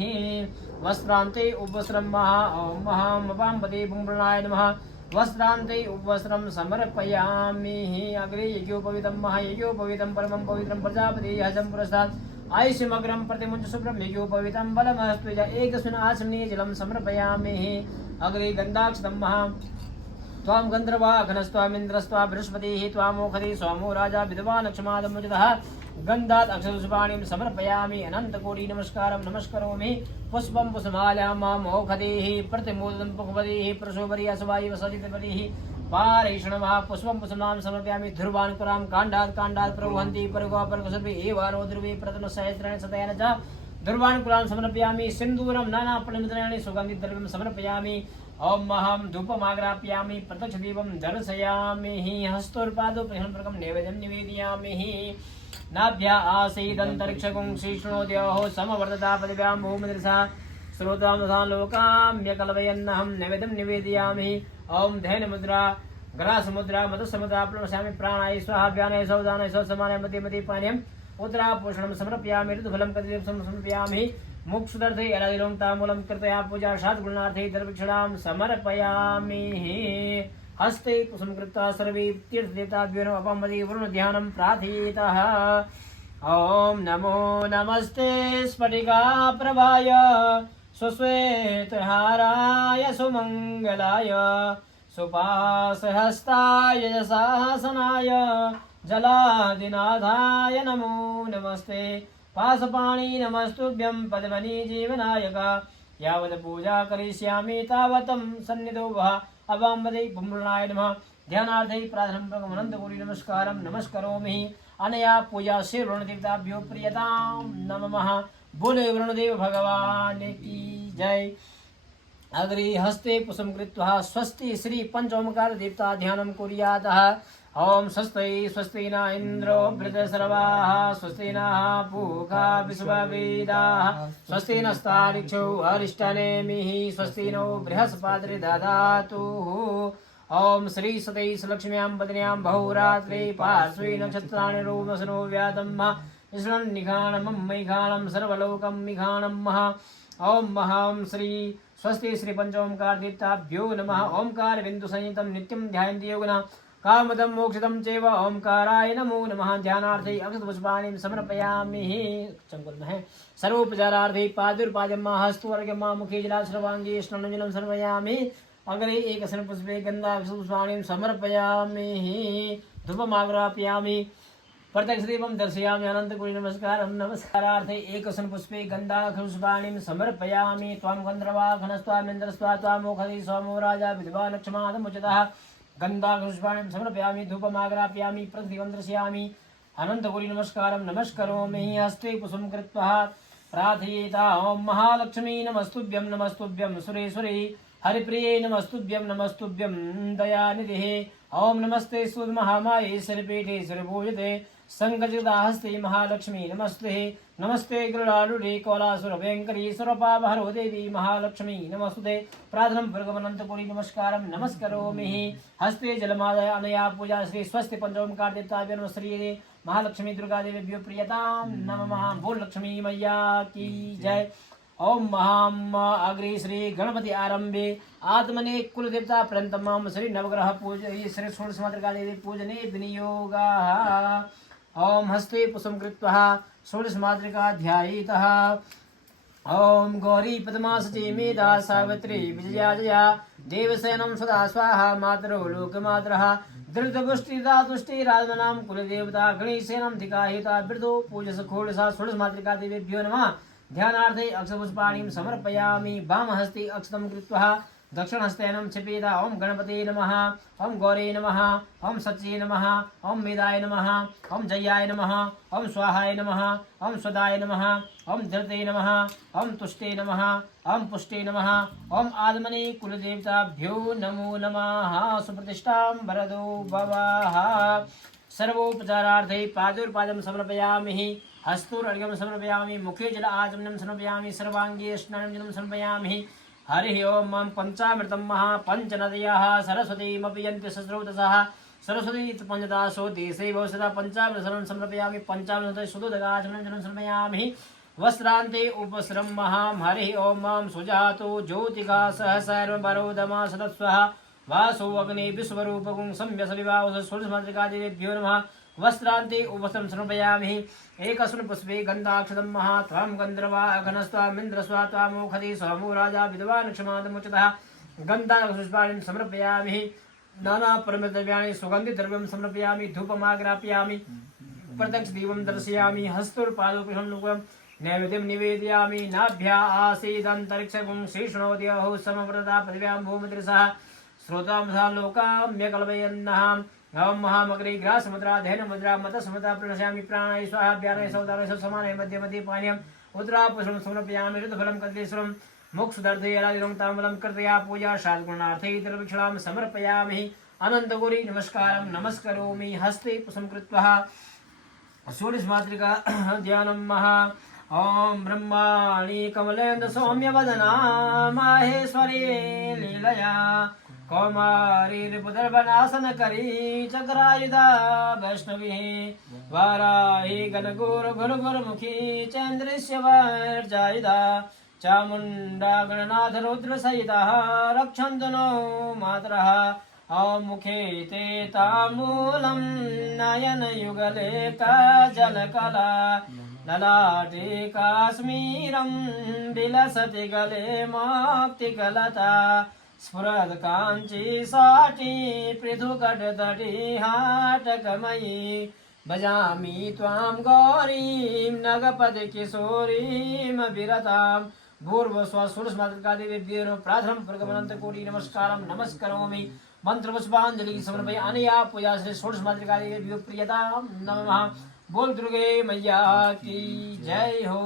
वस्त्रान्ते उपवस्त्रं महा ॐ अपाम्बदे बुम्बृणाय नमः वस्त्रान्ते उपवस्त्रं समर्पयामि अग्रे यज्ञोपवीतं महा यज्ञोपवीतं परमं पवित्रं प्रजापति हजं पुरस्तात् आयुष्यमग्रं प्रतिमुञ्च शुभ्रं यज्ञोपवीतं बलमस्त्वज एकस्मिन् आसने जलं समर्पयामि अग्रे गन्धाक्षतं महा त्वां गन्धर्वा घनस्त्वामिन्द्रस्त्वा बृहस्पतिः त्वामोखति स्वामो राजा विद्वानक्षमादमुचितः गन्धात् अक्षरपुष्पाणिं समर्पयामि अनन्तकोटि नमस्कारं नमस्करोमि पुष्पं पुष्पमाल्यां मामोखतिः प्रतिमोदनं पुष्पतिः प्रशोभरि असवायव सजितपतिः पारैषणमः पुष्पं पुष्पमां समर्पयामि ध्रुवान्कुरां काण्डात् प्रवहन्ति परगोपरकुशुभि एवानो ध्रुवे प्रथमसहस्रेण शतेन च ध्रुवान्कुरां समर्पयामि सिन्दूरं नानापणमित्राणि सुगन्धिद्रव्यं समर्पयामि ॐ अहं धूपमाग्रापयामि प्रत्यक्षदीपं दर्शयामि हस्तोर्पादोपरिहरणं नैवेद्यं निवेदयामि नाभ्या आसीदन्तरिक्षगुं श्रीष्णोद्योः समवर्तता पदव्यां भूमिदृशा श्रोतां लोकाम्यकल्पयन्नहं नैवेद्यं निवेदयामि ॐ धैर्यमुद्रा ग्रासमुद्रा मधुसमुद्रा प्रणश्यामि प्राणाय स्वाहा व्यानाय सौदानाय समानाय मध्ये मध्ये पानीयम् उत्तरापोषणं समर्पयामि ऋतुफलं कतिदिवसं समर्पयामि मोक्षदर्थे अलादिलोङ्तामूलं कृतया पूजा षड्गुणार्थे दर्भिक्षणां समर्पयामि हस्ते पुष्पं कृत्वा सर्वे तीर्थदेवताभ्यो नमः अपाम्बदे वरुणध्यानं प्रार्थयेतः ॐ नमो नमस्ते स्फटिकाप्रभाय सुश्वेतहाराय सुमङ्गलाय सुपाशहस्ताय यशासनाय जलादिनाथाय नमो नमस्ते पाशपाणि नमस्तुभ्यं पद्मनि जीवनायक यावत् पूजा करिष्यामि तावतं सन्निधौ वः अवाम्बदे पुंबृणाय नमः ध्यानार्थे प्रार्थनं प्रगमनन्तकोटि नमस्कारं नमस्करोमि अनया पूजा श्री वरुणदेवताभ्यो प्रियतां नमः। बोले वरुणदेव भगवान की जय। अग्रे हस्ते पुष्पं कृत्वा स्वस्ति श्री पंचोमकार देवता ध्यानं कुर्यातः। ओम स्वस्ति स्वस्ति न इन्द्रो वृद्धसर्वाः स्वस्ति नः पूषा विश्ववेदाः स्वस्ति नस्तारिक्षो अरिष्टनेमिः स्वस्ति नो बृहस्पतिर्दधातु। ओम श्री सतेश लक्ष्म्यां पत्न्यां बहुरात्रे पार्श्वे नक्षत्राणि रोमसनो व्यातं निघाणं मैघाणं सर्वलोकं निघाणं महा। ओम महां श्री स्वस्ति श्री पंचोमकार देवताभ्यो नमः। ओंकार बिंदु संयुतं नित्यं ध्यायन्ति योगिनः कामदं मोक्षदं चैव ओंकाराय नमो नमः। ध्यानार्थे अक्षतपुष्पाणि समर्पयामि। चंकुलमः सर्वोपचारार्थे पादुर्पाद्यं हस्तवर्गं मुखे जला सर्वांगे स्नानं समर्पयामि। अग्रे एकस्मिन् पुष्पे गन्धाक्षतपुष्पाणि समर्पयामि। धूपमाग्रापयामि। प्रत्यक्षदेवं दर्शयामि। अनन्तकोटि नमस्कारं नमस्कारार्थे एकस्मिन् पुष्पे गन्धाक्षतपुष्पाणि समर्पयामि। त्वां गन्धर्वाघनस्त्वामिन्द्रस्त्वा त्वामोखदि सोमो राजा विद्वान् क्षमादमुचितः। गन्धाक्षतपुष्पाणि समर्पयामि। धूपमाग्रापयामि। प्रत्यक्षदेवं दर्शयामि। अनन्तकोटि नमस्कारं नमस्करोमि। हस्ते पुष्पं कृत्वा प्रार्थयेता। ॐ महालक्ष्मी नमस्तुभ्यं नमस्तुभ्यं सुरेश्वरी हरिप्रिये नमस्तुभ्यं नमस्तुभ्यं दयानिधे। ओम नमस्ते सुमहामाये श्रीपीठे श्रीपूजिते संगजिताहस्ते महालक्ष्मी नमस्ते। नमस्ते गरुडारूढे कौलासुरभयङ्करी सुरपावहरो देवी महालक्ष्मी नमस्ते। प्रार्थनं भृगवनन्तकोटि नमस्कारं नमस्करोमि। हस्ते जलमादय अनया पूजा श्री स्वस्ति पंचोमकार देवताभ्यो नमः। श्री महालक्ष्मी दुर्गा देवीभ्यो प्रियतां नमः। बोल लक्ष्मी मैया की जय। ओम महाम अग्रे श्री गणपति आरंभे आत्मने कुल देवता पर्यंतम श्री नवग्रह पूजने श्री षोडश मातृका देवी पूजने विनियोगाः। ओम हस्ते पुष्पं कृत्वा षोडश मातृका ध्यायेतः। ओम गौरी पद्मा सची मेधा सावित्री विजया जया देवसेनं सदा स्वाहा मातरो लोकमातरः धृतपुष्टिदा तुष्टि राजमनां कुलदेवता गणेशेनं धिकाहिता वृद्धो पूजस खोडसा षोडश मातृका देवीभ्यो नमः। ध्यानार्थे अक्षपुष्पाणिं समर्पयामि। वामहस्ते अक्षतं कृत्वा दक्षिणहस्तेन क्षिपेदा। ओम गणपते नमः। ओम गौरे नमः। ओम सच्ये नमः। ओम मेधाय नमः। ओम जयाय नमः। ओम स्वाहाय नमः। ओम स्वदाय नमः। ओम धृते नमः। ओम तुष्टे नमः। ओम पुष्टे नमः। ओम आत्मने कुलदेवताभ्यो नमो नमः। सुप्रतिष्ठां वरदो भवाः। सर्वोपचारार्थे पादुर्पादं समर्पयामि। हस्तोर्घ्यं समर्पयामि। मुखे जल आचमनं समर्पयामि। सर्वांगे स्नानं समर्पयामि। हरि ओम पंचामृतं महा पंचनदयः सरस्वतीमपि यन्ति सस्रोतसः सरस्वती पंचदासो देशे भवसदा पंचामृतं समर्पयामि। पंचामृतं सुदोदकाचमनं समर्पयामि। वस्त्रान्ते उपस्रं महां हरि ओम सुजातो ज्योतिका सहसर्वरोदमा सदस्वः वासो अग्ने विश्वरूपगुं सम्यस विवाह षोडशमातृका देवेभ्यो नमः। वस्त्रान्ते उपस्रं समर्पयामि। एकस्मिन् पुष्पे गन्धाक्षतं महा त्वां गन्धर्वाघनस्त्वामिन्द्रस्वा त्वामोखदि सोमो राजा विद्वान् क्षमादमुचितः। गन्धाक्षपुष्पाणि समर्पयामि। नानापरिमलद्रव्याणि सुगन्धिद्रव्यं समर्पयामि। धूपमाग्रापयामि। प्रत्यक्षदेवं दर्शयामि। हस्तोर्पादोपरिहं नैवेद्यं निवेदयामि। नाभ्या आसीदन्तरिक्षगुं श्रीष्णोदयः समव्रता पृथिव्यां भूमिदृशः श्रोतामधा लोकाम्यकल्पयन्नः। ओम महामग्रे ग्रासमुद्रा धैर्यमुद्रा मतसमुद्रा प्रणश्यामि। प्राणाय स्वाहा व्यानाय सौदानाय समानाय मध्ये मध्ये पानीयम् उत्तरापुष्पं समर्पयामि। ऋतुफलं कदलीश्वरं मोक्षदर्थे यलादिनं ताम्बूलं कृतया पूजा शाद्गुणार्थे तिलवीक्षणां समर्पयामि। अनन्तगौरी नमस्कारं नमस्करोमि। हस्ते पुष्पं कृत्वा षोडश मातृका ध्यानं महा। ओम ब्रह्माणि कमलेन्द्र सौम्यवदना माहेश्वरी लीलया कौमारी रिपुदर्पणासन करी चक्रायुधा वैष्णवी वाराही गणगुर गुरुमुखी चंद्रस्य वर्जायुधा चामुंडा गणनाथ रुद्र सहिता रक्षन्तु नो मातरः। मुखे ते ताम्बूलं नयन युगले काजलकला ललाटे काश्मीरं विलसति गले मौक्तिकलता स्फुरद कांची साटी पृथुकटतटी हाटकमयी भजामि त्वां गौरीं नगपति किशोरीं विरतां। भूर्भुवस्सुवः षोडशमातृका देवीभ्यो प्रार्थनं भृगवनन्तकोटि नमस्कारं नमस्करोमि। मंत्रपुष्पांजलि समर्पयामि। अनया पूजा से षोडशमातृका देवीभ्यो प्रियतां नमः। बोल दुर्गे मैया की जय हो।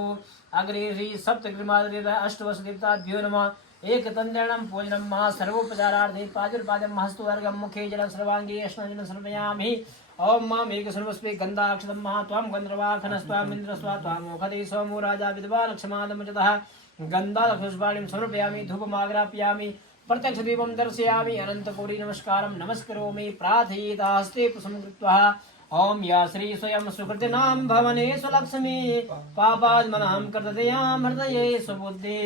अग्रे श्री सप्तग्रीमादेवता अष्टवश देवताभ्यो नमः। एक तंत्रणं पूजनं महा सर्वोपचारार्थे पादुर्पादं हस्तवर्गं मुखे जलं सर्वांगे स्नानं समर्पयामि। ओम माम एक सर्वस्वे गंधाक्षतं महा त्वां गंधर्वाखनस्त्वां इन्द्रस्वा त्वां मोखदे सोमो राजा विद्वान् क्षमादमजतः गन्धादपुष्पाणिं समर्पयामि धूपमाग्रापयामि प्रत्यक्ष दीपं दर्शयामि अनन्तकोटि नमस्कारं नमस्करोमि प्रार्थयिता हस्ते पुष्पं कृत्वा ओम या श्री स्वयं सुकृतिनां भवने सुलक्ष्मी पापात्मनां कृतदयां हृदये सुबुद्धि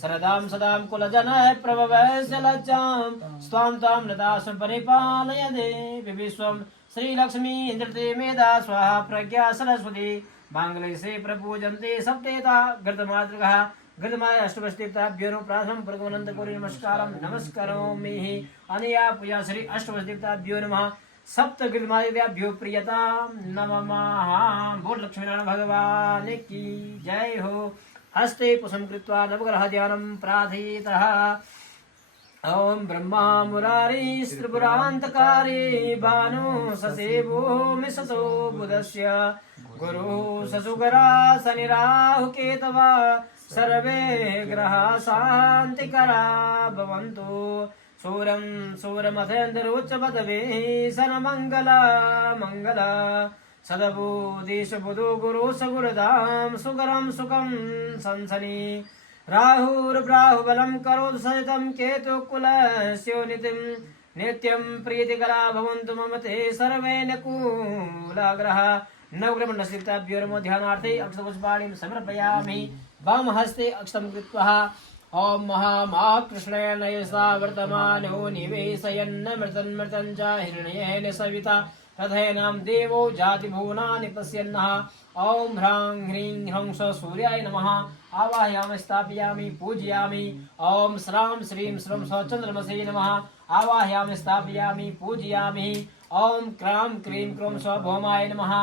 सरदां सदां कुलजनः प्रभवस्य लज्जां स्वां तां नदासं परिपालय देवि विश्वं श्रीलक्ष्मी इंद्रते मेधा स्वाहा प्रज्ञा सरस्वती मांगल्ये से प्रपूजन्ते सप्तेता गृतमातृकः गृतमाय अष्टवस्देवताभ्यो प्राथमं प्रगमनन्तकोटि नमस्कारं नमस्करोमि। अनया पूजा श्री अष्टवस्देवताभ्यो नमः। सप्त गृतमादित्याभ्यो प्रियतां नमः। बोल लक्ष्मीनारायण भगवान की जय हो। हस्ते पुष्पं कृत्वा नवग्रह ध्यानं प्रार्थयितः ओम ब्रह्मा मुरारी त्रिपुरान्तकारी भानु ससेवो मिससो बुधस्य गुरु ससुगरा शनिराहु केतवा सर्वे ग्रहा शान्तिकरा भवन्तु। सूरं सूरमथेन्द्रोच्च पदवे सर्वमङ्गला मङ्गला सदबुधीश बुधो गुरु सगुरुदां सुकरं सुखं संसनि राहुर्ब्राहुबलं करोतु सहितं केतुकुलस्यो नित्यं प्रीतिकरा भवन्तु मम ते सर्वे अनुकूलाग्रह। नवग्रहमण्डलस्थिताभ्यो नमो ध्यानार्थे अक्षतपुष्पाणिं समर्पयामि। वाम हस्ते अक्षतं कृत्वा ओम महाकृष्णेन यसा वर्तमानो निवेशयन्न मृतन्मृतं च हिरण्येन सविता तथैनां देवो जातिभुवनानि पश्यन्नः। ओम ह्रां ह्रीं ह्रौं सूर्याय नमः। आवाहयामि स्थापयामि पूजयामि। ओम श्रां श्रीं श्रं चन्द्रमसे नमः। आवाहयामि स्थापयामि पूजयामि। ओम क्रां क्रीं क्रों भौमाय नमः।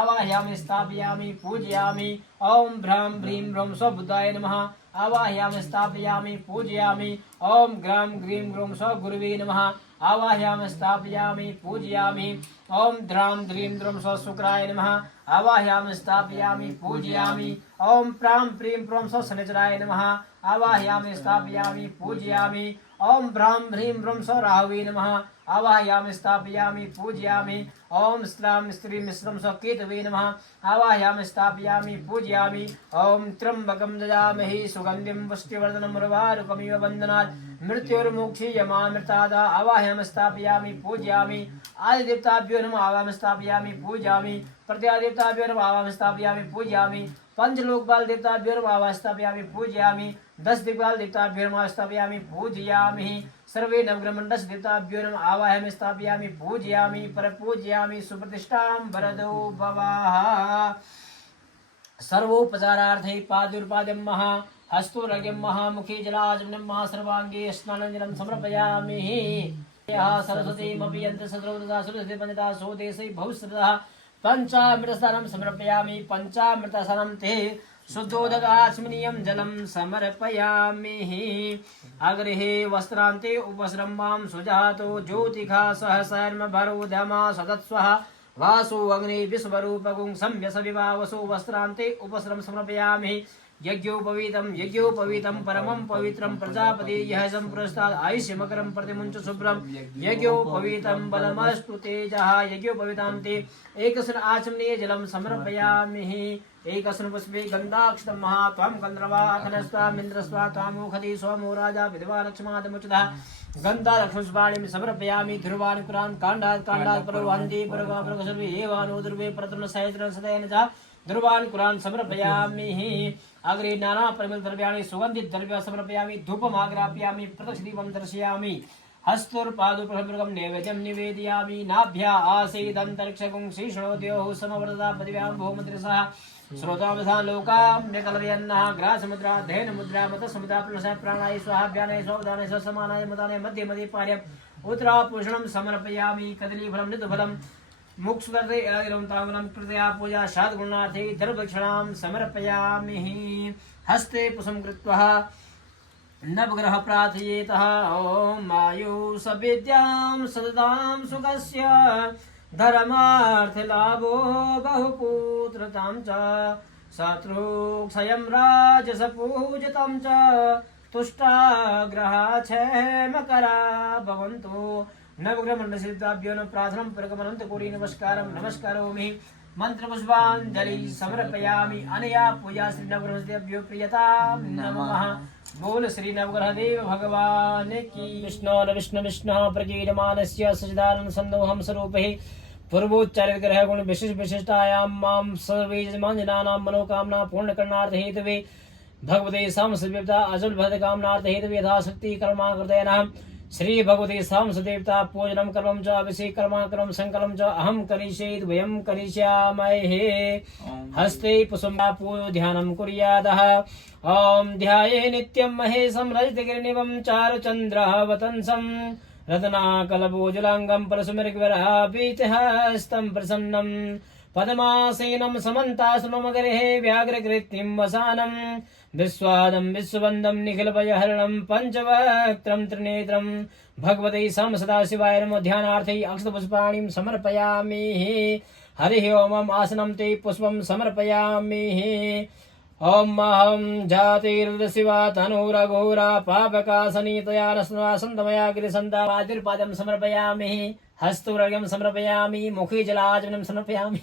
आवाहयामि स्थापयामि पूजयामि। ओम भ्रां भ्रीं ह्रौं बुद्धाय नमः। आवाहयामि स्थापयामि पूजयामि। ओम ग्रां ग्रीं ग्रों गुरुवे नमः। आवाहयामि स्थापयामि पूजयामि। ओम द्रां द्रीं द्रौं शुक्राय नमः। आवाहयामि स्थापयामि पूजयामि। ओम प्रां प्रीं प्रों शनिचराय नमः। आवाहयामि स्थापयामि पूजयामि। ओम भ्रां ह्रीं ह्रौं राहवे नमः। आवाहयामि स्थापयामि पूजयामि। ओम स्त्रां स्त्रीं मिश्रं केतवे नमः। आवाहयामि स्थापयामि पूजयामि। ओम त्र्यंबकं यजामहे सुगन्धिं पुष्टिवर्धनम् उर्वारुकमिव बन्धनात् मृत्युर्मुक्षीयमामृतादा। आवाहयामि स्थापयामि पूजयामि। आदिदेवताभ्यो नमः। आवाहयामि स्थापयामि पूजयामि। प्रत्यादेवताभ्यो नमः। आवाहयामि स्थापयामि पूजयामि। पंचलोकपाल देवताभ्यो नमः। आवाहयामि स्थापयामि पूजयामि। 10 दिक्पाल देवताभ्यो नमः। स्थापयामि पूजयामि। सर्वे नवग्रहमण्डलस्य देवताभ्यो नमः। आवाहयामि स्थापयामि पूजयामि। परपूजयामि। सुप्रतिष्ठां वरदो भवाः। सर्वोपचारार्थे पादुर्पादं महा हस्तोरग्यं महामुखे जलाचमनं महा सर्वांगे स्नानजलं समर्पयामि। सरस्वतीमपि यन्त्रसद्रौतदा सुरसति पञ्चदा सोदेशै बहुश्रद्धः पञ्चामृतस्नानं समर्पयामि। पञ्चामृतस्नानं ते शुद्धोदकास्मिनीयं जलं समर्पयामि। अग्रे वस्त्रान्ते उपस्रं मां सुजातो ज्योतिखा सहसर्म भरोधमा सदत्स्वः वासो अग्नि विश्वरूपगुं सम्यस विवावसो वस्त्रान्ते उपस्रं समर्पयामि। यज्ञोपवीतं परमं पवित्रं प्रजापति यः सम्पुरस्ताद् आयुष्यमकरं प्रतिमुञ्च शुभ्रं यज्ञोपवीतं बलमस्तु तेजः। यज्ञोपवीतं ते एकस्मिन् आचमनीय जलं समर्पयामि। एकस्मिन् पुष्पे गन्धाक्षतं महा त्वां गन्धर्वाखनस्त्वामिन्द्रस्वा त्वामुखदि सोमो राजा विद्वालक्ष्मादमुचितः गन्धादक्षपुष्पाणिं समर्पयामि। ध्रुवान् कुरान् काण्डात् परो वन्दे परगो सर्वे एवानो ध्रुवे परतुर्णसहस्रेण सदैन च ध्रुवान् कुरान् समर्पयामि। अग्रे नाना परिमल द्रव्याणि सुगन्धित द्रव्य समर्पयामि। धूपमाग्रापयामि। प्रत्यक्षदीपं दर्शयामि। हस्तोर्पादोर्प्रभृगं नैवेद्यं निवेदयामि। नाभ्या आसीदन्तरिक्षगुं श्रीष्णोद्योः समवर्तता पृथिव्यां भूमद्रसः श्रोतावधान लोकाम्यकलयन्नः ग्रासमुद्रा धेनुमुद्रा मतसमुद्रा प्रणसः प्राणाय स्वाहा व्यानाय स्वावधानाय समानाय मदानाय मध्ये मध्ये पार्यम् उत्तरापूषणं समर्पयामि। कदलीफलं मृदुफलं मुक्षुदर्थे अगिरं ताम्बूलं कृतया पूजा शाद्गुणार्थे दर्भक्षणां समर्पयामि। हस्ते पुष्पं कृत्वा नवग्रह प्रार्थयेतः। ॐ आयुष विद्यां सततां सुखस्य धर्मार्थलाभो बहुपुत्रतां च शत्रुक्षयं राजसपूजितं च तुष्टाग्रहाक्षेमकरा भवन्तु नवग्रहमण्डलसिद्धाभ्यो न प्रार्थनं परगमनन्तकोटि नमस्कारोमि मंत्रपुष्पांजलि समर्पयामि अनया पूजा श्री नवग्रहदेव्यो प्रियतां नमः। बोल श्री नवग्रह देव भगवान की। विष्णु विष्णु प्रकीर्यमानस्य सचिदानंद संदोहं स्वरूपे पूर्वोच्चारित ग्रह गुण विशिष्टायां मां सर्वे जनानां मनोकामना पूर्ण करणार्थ हेतवे भगवते सांसदेवता अजुल भद कामनार्थ हेतवे यथाशक्ति कर्मा कृतयनां श्री भगवते सांसदेवता पूजनं कर्मं च अभिषेक कर्माकरं संकल्पं च अहं करिष्ये वयं करिष्यामहे। हस्ते पुष्पं पूजो ध्यानं कुर्यादः। ॐ ध्याये नित्यं महेशं रजतगिरिनिभं चारुचन्द्रः वतंसं रत्नाकलभोजुलाङ्गं परशुमृगवराभीतिहस्तं प्रसन्नं पद्मासेनं समन्ताश्रमगृहे व्याघ्रकृत्तिं वसानं विश्वादं विश्वबन्धं निखिलभयहरणं पञ्चवक्त्रं त्रिनेत्रं भगवते सदाशिवाय नमो। ध्यानार्थे अक्षतपुष्पाणिं समर्पयामि। हरिः ओम्। आसनं ते पुष्पं समर्पयामि। ओम अहं जातिर्शिवा तनुरघोरा पापकासनीतया नस्वासन्तमया गिरिसन्तापादिर्पादं समर्पयामि। हस्तुर्घ्यं समर्पयामि। मुखे जलाजनं समर्पयामि।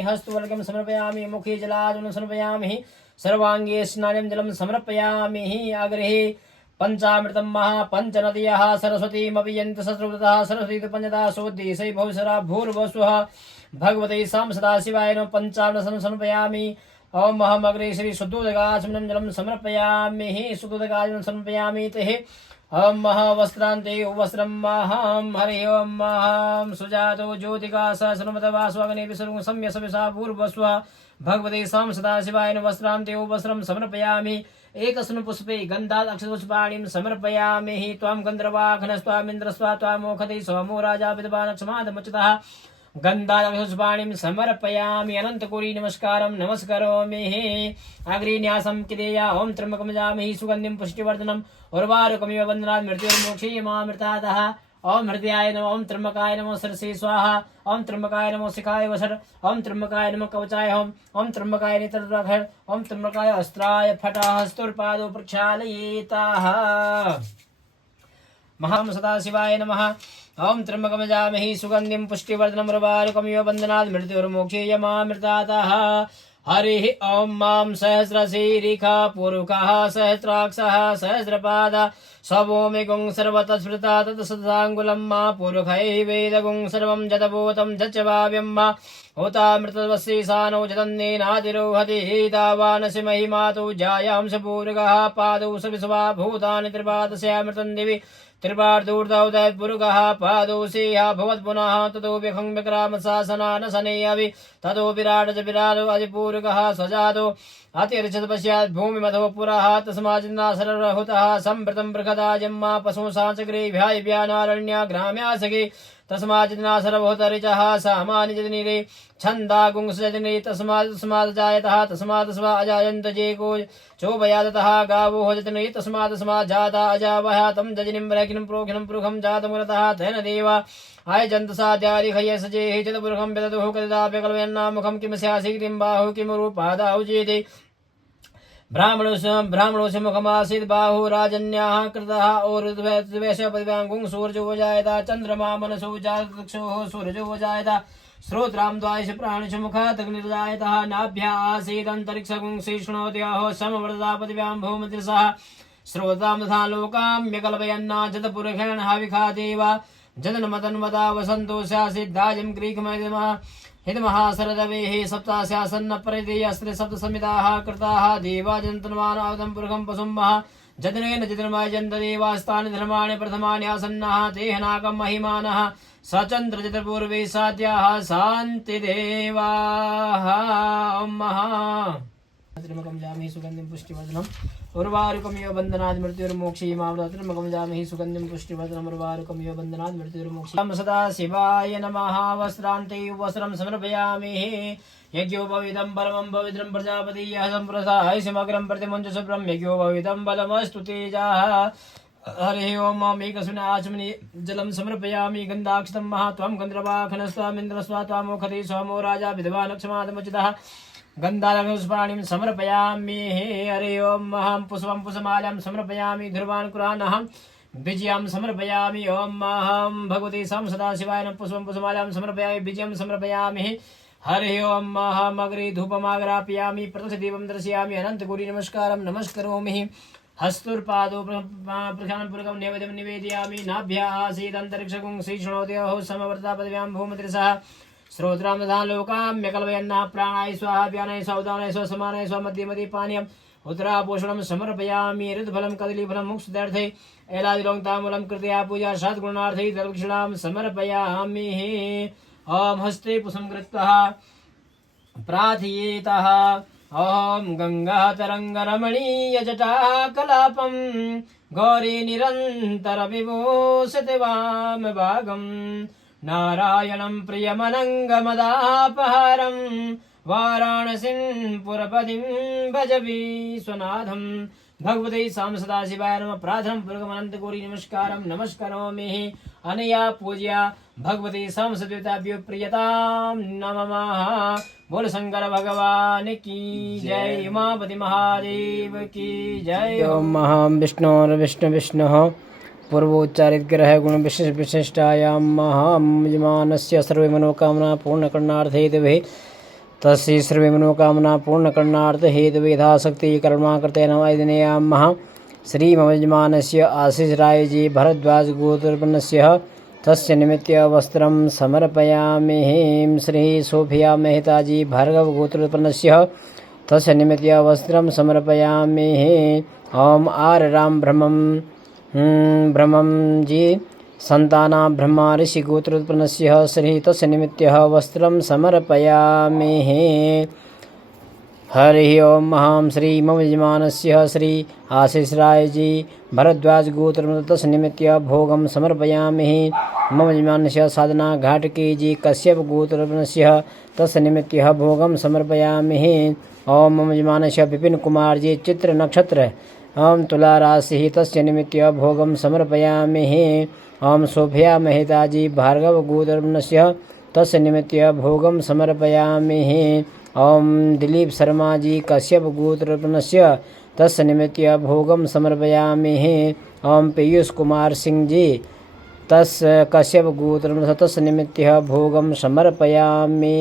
हस्तुर्घ्यं समर्पयामि। मुखे जलाजनं समर्पयामि। सर्वांगे स्नानं जलं समर्पयामि। अग्रे पंचामृतं महा पंचनद्यः सरस्वतीमपि यन्त सस्रवतः सरस्वती पंचदा सोद्देशै भवसरा भूर्भुवस्वः भगवते सदाशिवाय नमः। पंचामृतं समर्पयामि। ओम अहम अग्रे श्री शुद्धोदकाचमनं जलं समर्पयामि। शुद्धोदकाचमनं समर्पयामि। ते ओम महावस्त्रान्ते वस्त्रं महं। हरि ओम महं सुजातो ज्योतिका सहस्रमतवास्वागने विसर्गं सम्य सविसा पूर्वस्व भगवते सदाशिवाय नमः। वस्त्रान्ते वस्त्रं समर्पयामि। एकस्मिन् पुष्पे गन्धात् अक्षतपुष्पाणिं समर्पयामि। त्वां गन्धर्वाघ्नस्त्वामिन्द्रस्त्वा त्वामोखते सोमो राजा विद्वानक्षमादमुच्यतः गन्धादपुष्पाणिं समर्पयामि। अनन्तकोटि नमस्कारोमि। अग्रे न्यासं किदेया। ओं त्र्यम्बकं यजामहे सुगन्धिं पुष्टिवर्धनम् उर्वारुकमिव बन्धनात् मृत्युर्मोक्षयेमामृतादः। ओं हृदयाय नमः। ओं त्र्यम्बकाय नमः शिरसे स्वाहा। ओं त्र्यम्बकाय नमः शिखाय वसर। ओं त्र्यम्बकाय नमः कवचाय होम। ओं त्र्यम्बकाय नेत्रद्वाघर। ओं त्र्यम्बकाय अस्त्राय फटः हस्तुर्पादो प्रक्षालयेताः। महां सदाशिवाय नमः। ओं त्र्यम्बकं यजामहे सुगन्धिं पुष्टिवर्धनम् उर्वारुकमिव बन्धनात् मृत्युर्मोक्षयेमामृतादः। हरिः ओं मां सहस्रशीरिखा पुरुखः सहस्राक्षः सहस्रपाद स्वभूमिगुं सर्वतस्मृता तत्सदाङ्गुलं मा पुरुखैवेदगुं सर्वं जतभूतं जच्चभाव्यं मा होतामृतवस्येशानो जतन्नेनातिरोहति दावानसि महिमातु जायांश पूरुगः पादौ सविश्वा भूतानि त्रिपादस्यामृतं दिवि त्रिपार्धूर्धौदयत्पुरुगः पादौ सेहा भवत्पुनः ततो व्यखं विक्रामशासनानशनेऽवि ततो विराट च विराटो अधिपूरुगः स्वजातो अतिर्षत् पश्यात् भूमिमधो पुरः तस्माच्चिन्नासरहुतः सम्भृतं बृहदाजम्मा पशुंसाचग्रेभ्यायव्यानारण्या ग्राम्यासगे तस्माच्चिन्नासरभूतरिचः सामान्यजनिरे छन्दागुंसजनिरे तस्मात् जायतः तस्मात् स्व अजायन्त जेको चोभयादतः गावो जतनिरे तस्मात् जाता अजावः तं जजनिं ब्रह्किनं प्रोखिनं पुरुखं जातमुरतः तेन देवा आयजन्त साध्यादिखय सजेः चतुर्भुखं व्यदतुः कलिताप्यकल्पयन्नामुखं किं स्यासि किं बाहु किं रूपादाहु चेति ब्राह्मणोऽस्य मुखमासीत् बाहु राजन्याः कृतः और्ध्वैशपदिव्याङ्गुं सूर्यो जायता चन्द्रमा मनसो जातक्षोः सूर्यो जायता श्रोत्रां द्वादश प्राणिषु मुखात् अग्निर्जायतः नाभ्या आसीदन्तरिक्षगुं श्रीष्णोद्याहो समवर्तापदिव्यां भूमतिर्सः श्रोतां तथा लोकाम्यकल्पयन्ना जतपुरुषेण हविखा देवा जदन्मतन्वता वसन्तो स्यासिद्धाजं ग्रीकमयमः हितमः शरदवेः सप्तास्यासन्न परिदेयस्त्रे सप्तसमिताः कृताः देवा जन्तन्वानावतं पुरुषं पशुम्बः जदनेन जदन्मयजन्तदेवास्तानि धर्माणि प्रथमानि आसन्नाः तेहनाकं महिमानः सचन्द्रजतपूर्वे साध्याः शान्तिदेवाः। त्र्यम्बकं जामहे सुगन्धिं पुष्टिवर्धनम् उर्वारुकमिव बन्धनात् मृत्युर्मोक्षयेमामृतात्। त्र्यम्बकं जामहे सुगन्धिं पुष्टिवर्धनम् उर्वारुकमिव बन्धनात् मृत्युर्मोक्षयेमामृतात्। सदाशिवाय नमः। वस्त्रान्ते वस्त्रं समर्पयामि। यज्ञोपवीतं परमं पवित्रं प्रजापति यः सम्प्रसाय समग्रं प्रतिमुञ्च शुभ्रं यज्ञोपवीतं बलमस्तु तेजाः हरि ओम मेकस्मिन् आचमनि जलं समर्पयामि गन्धाक्षतं महात्वं गन्धर्वाखनस्त्वामिन्द्रस्वा त्वामोखते सोमो राजा विद्वानक्षमादमुचितः गन्धालपुष्पाणिं समर्पयामि हरि ओम अहं पुष्पं पुष्पमाल्यां समर्पयामि ध्रुवान् कुरानहं बीज्यं समर्पयामि ओम अहं भगवते सदाशिवाय पुष्पं पुष्पमाल्यां समर्पयामि बीज्यं समर्पयामि हरि ओम अहम् अग्रे धूपमाग्रापयामि प्रत्यक्षदीपं दर्शयामि अनन्तकोटि नमस्कारं नमस्करोमि हस्तुर्पादो प्रधानपूर्वकं नैवेद्यं निवेदयामि नाभ्याः आसीदन्तरिक्षगुं श्रीशृणोदयोः समवर्ता पदव्यां भूमतिरसः श्रोत्रां दधान् लोकाम्यकल्पयन्नः प्राणाय स्वाहा व्यानाय सौदानाय स्वसमानाय स्वमध्ये मध्ये पानीयम् उत्तरापोषणं समर्पयामि ऋतुफलं कदलीफलं मोक्षदार्थे एलादिलोङ्तामूलं कृतया पूजा सद्गुणार्थे दक्षिणां समर्पयामि ॐ हस्ते पुष्पं कृत्वा प्रार्थयेतः ॐ गङ्गातरङ्गरमणीयजटाकलापं गौरी निरन्तरविभूषति वामभागं नारायणं प्रियमनङ्गमदापहारं वाराणसीं पुरपतिं भज विश्वनाथं भगवते सदाशिवाय नमः प्रार्थनं पूर्वकमनन्तकोटि नमस्कारं नमस्करोमि अनया पूज्या भगवते संसदेवताभ्यो प्रियतां नमः बोल शंकर भगवान की जय उमापति महादेव की जय ओम महां विष्णुर्विष्णुः पूर्वोच्चारित ग्रह गुण विशिष्टायां महां यजमानस्य सर्वे मनोकामना पूर्णकरणार्थे हेतवे तस्य सर्वे मनोकामना पूर्णकरणार्थे हेतवे यथाशक्ति कर्मा कृते नमः दिनेयां महा श्रीमयजमानस्य आशीष राय जी भरद्वाज गोत्रोत्पन्नस्य तस्य निमित्य वस्त्रं समर्पयामि श्री सोफिया मेहता जी भार्गव गोत्रोत्पन्नस्य तस्य निमित्य वस्त्रं समर्पयामि ओम आर राम ब्रह्मं जी संताना ब्रह्मा ऋषि गोत्रोत्पन्नस्य श्री तस्य निमित्य वस्त्रं समर्पयामि हरि ओम महां श्री मम यजमानस्य श्री आशीष राय जी भरद्वाज गोत्र तस्य निमित्य भोगं समर्पयामि मम यजमानस्य साधना घाटकी जी कश्यप गोत्रस्य तस्य निमित्य भोगं समर्पयामि ओम मम यजमानस्य विपिन कुमार जी चित्र नक्षत्र ओम तुला राशि तस्य निमित्य भोगं समर्पयामि ओम सोफिया मेहता जी भार्गव गोत्रस्य तस्य निमित्य भोगं समर्पयामि ओम दिलीप शर्मा जी कश्यप गोत्रस्य तस्य निमित्य भोगं समर्पयामि ओम पीयूष कुमार सिंह जी तस्य कश्यप गोत्र तस्य निमित्य भोगं समर्पयामि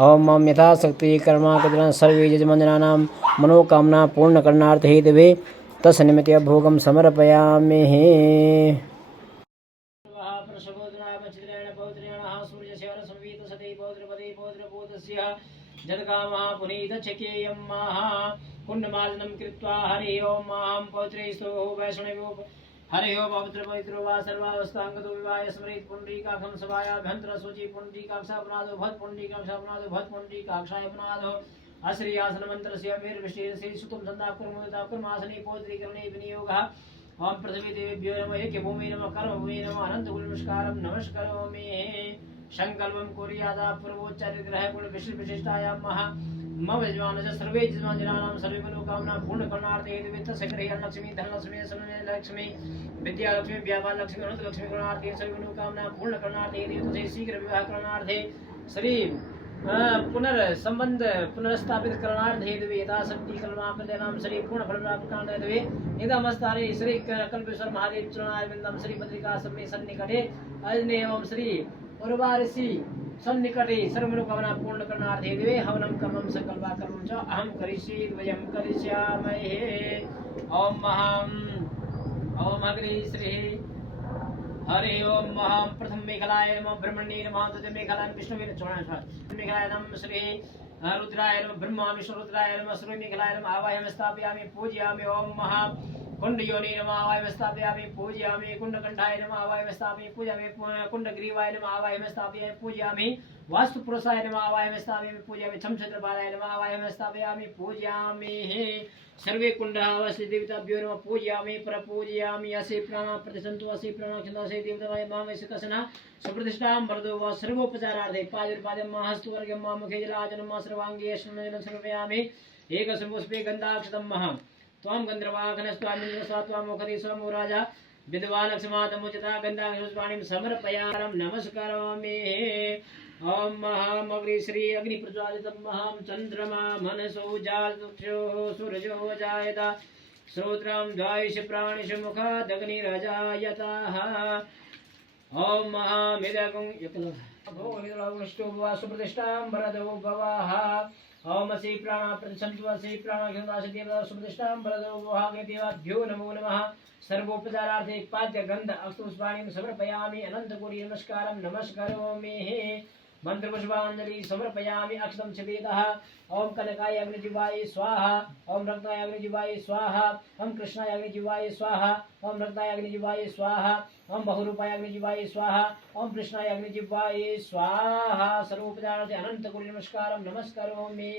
ओम मम यथाशक्ति कर्माकरण सर्वे यजमानानां मनोकामना पूर्णकरणार्थे हेतवे तस्य निमित्य भोगं समर्पयामि जदकामः पुनीतचकेयं महा कुण्डमार्जनं कृत्वा हरि ओम मां पौत्रेस्तु वैष्णवो हरि ओम पवित्र पवित्रो वा सर्वावस्थांगतो विवाय स्मृत पुंडरीकाक्षं सभायाभ्यंतर सूचि पुंडरीकाक्षापनादो भत पुंडरीकाक्षापनादो भत पुंडरीकाक्षापनादो अश्री आसन मंत्रस्य मेर विशेषे सुतम संदाकुर्मासने पौत्रीकरणे विनियोगः ओम पृथ्वी देवेभ्यो नमः यज्ञ भूमि नमः कर्म भूमि नमः अनंत गुण नमस्कारं नमस्करोमि संकल्पं कुर्यादा पूर्वोच्चारित ग्रह गुण विशिष्टायां महा मम यजमानस्य सर्वे यजमानानां सर्वे मनोकामना पूर्णकरणार्थे हेतवे तस्य गृहे लक्ष्मी धनलक्ष्मी लक्ष्मी विद्यालक्ष्मी व्यापारलक्ष्मी अनन्तलक्ष्मी करणार्थे सर्वे मनोकामना पूर्णकरणार्थे हेतवे तस्य शीघ्र विवाह करणार्थे श्री पुनर्संबंध पुनर्स्थापित करणार्थे हेतवे यथाशक्ति कर्मापदेनां श्री पूर्ण फलप्राप्त करणार्थे निदमस्तारे श्री कल्पेश्वर महादेव चरणारविन्दं श्री बद्रिका सम्मे सन्निकटे अजने एवं श्री उर्वारिषि सन्निकटे सर्वमनोकामना पूर्ण करणार्थे देवे हवनं कर्मं संकल्पा कर्मं च अहं करिष्ये द्वयं करिष्यामहे ओम महं ओम अग्रे श्री हरि ओम महं प्रथम मेघलाय नमः ब्रह्मणे नमः द्वितीय मेघलाय विष्णुवे नमः मेघलाय नमः श्री रुद्राय नमः ब्रह्मा विष्णु रुद्राय नमः श्री मेघलाय नमः आवाहयामि स्थापयामि पूजयामि ओम महं कुंडयोनि नमः आवाहयामि स्थापयामि पूजयामि कुंडकंठाय नमः आवाहयामि स्थापयामि पूजयामि कुंडग्रीवाय नमः आवाहयामि स्थापयामि पूजयामि वास्तुपुरुषाय नमः आवाहयामि स्थापयामि पूजयामि छमछत्रपालाय नमः आवाहयामि स्थापयामि पूजयामि सर्वे कुंडावस्य देवताभ्यो नमः पूजयामि प्रपूजयामि असे प्राणा प्रतिसंतो असे प्राणा खिंदासे देवताय मामेश कसना सुप्रतिष्ठां वरदो वा सर्वोपचारार्थे पादिर्पादं महस्तुवर्गं मा मुखे जलाजनं मा सर्वांगे स्नानं समर्पयामि एकस्मिन् पुष्पे गन्धाक्षतं महा त्वं गन्धर्वाघनस्त्वामिन्द्रस्वा त्वामोखरीश्वरमो राजा विद्वानक्षमातमुचिता गन्धाक्षपाणिं समर्पयामि नमस्करोमि। ओम महम अग्नि श्री अग्नि प्रज्वालितं महम चंद्रमा मनसो जातुक्षो सूरजो जायत श्रोत्रं द्वायुष प्राणिष मुखादग्निरजायतः। ओम महामिदगुं यकलभो सुप्रतिष्ठां वरदो भवः। ओम श्री प्राण प्रतिसंतु श्री प्राण देवता सुप्रतिष्ठां वरदो भवः। देवाभ्यो नमो नमः। सर्वोपचारार्थे पाद्य गंध अस्तुष्पाणिं समर्पयामि अनंतकोटि नमस्कारं नमस्करोमि। मंत्रपुष्पांजलि समर्पयामि अक्षतं च वेदः। ओम कनकाय अग्निजीवाय स्वाहा। ओम रक्ताय अग्निजीवाय स्वाहा। ओम कृष्णाय अग्निजीवाय स्वाहा। ओम रक्ताय अग्निजीवाय स्वाहा। ओम बहुरूपाय अग्निजीवाय स्वाहा। ओम कृष्णाय अग्निजीवाय स्वाहा। सर्वोपचारार्थे अनंतकोटि नमस्कारं नमस्करोमि।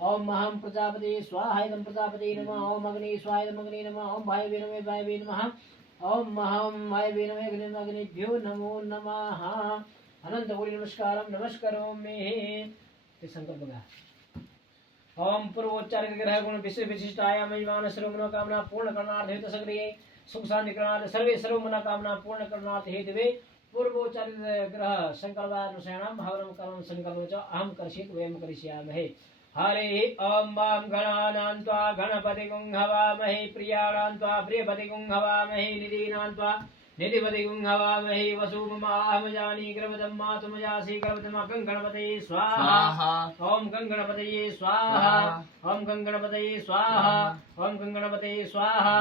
ओम महं प्रजापति स्वाहा इदं प्रजापति नमः। ओम अग्नि स्वाहा इदं अग्नि नमः। ओम वायवे नमः वायवे नमः। ओम महं वायवे नमः अग्निभ्यो नमो नमः। अनंत कोटि नमस्कारं नमस्करोमि। संकल्प बघा। ओम पूर्वोच्चारित ग्रह गुण विशेष विशिष्टाय महिमान सर्व मनोकामना पूर्ण करणार्थ हेतु सग्रिय सुख शांति करणार्थ सर्वे सर्व मनोकामना पूर्ण करणार्थ हेतु पूर्वोच्चारित ग्रह संकल्पानुसारणं हवनं कर्मं संकल्पं च अहं कर्षित वयं करिष्यामहे। हरे ओम मां गणानां त्वा गणपतिगुं हवामहे। प्रियाणां त्वा प्रियपतिगुं हवामहे। निधीनां त्वा निधिपतिगुं हवामहे। वसुमहामजानी गर्भदं मातुमजासि गर्भदं गणपतये स्वाहा। ओम गणपतये स्वाहा। ओम गणपतये स्वाहा। ओम गणपतये स्वाहा।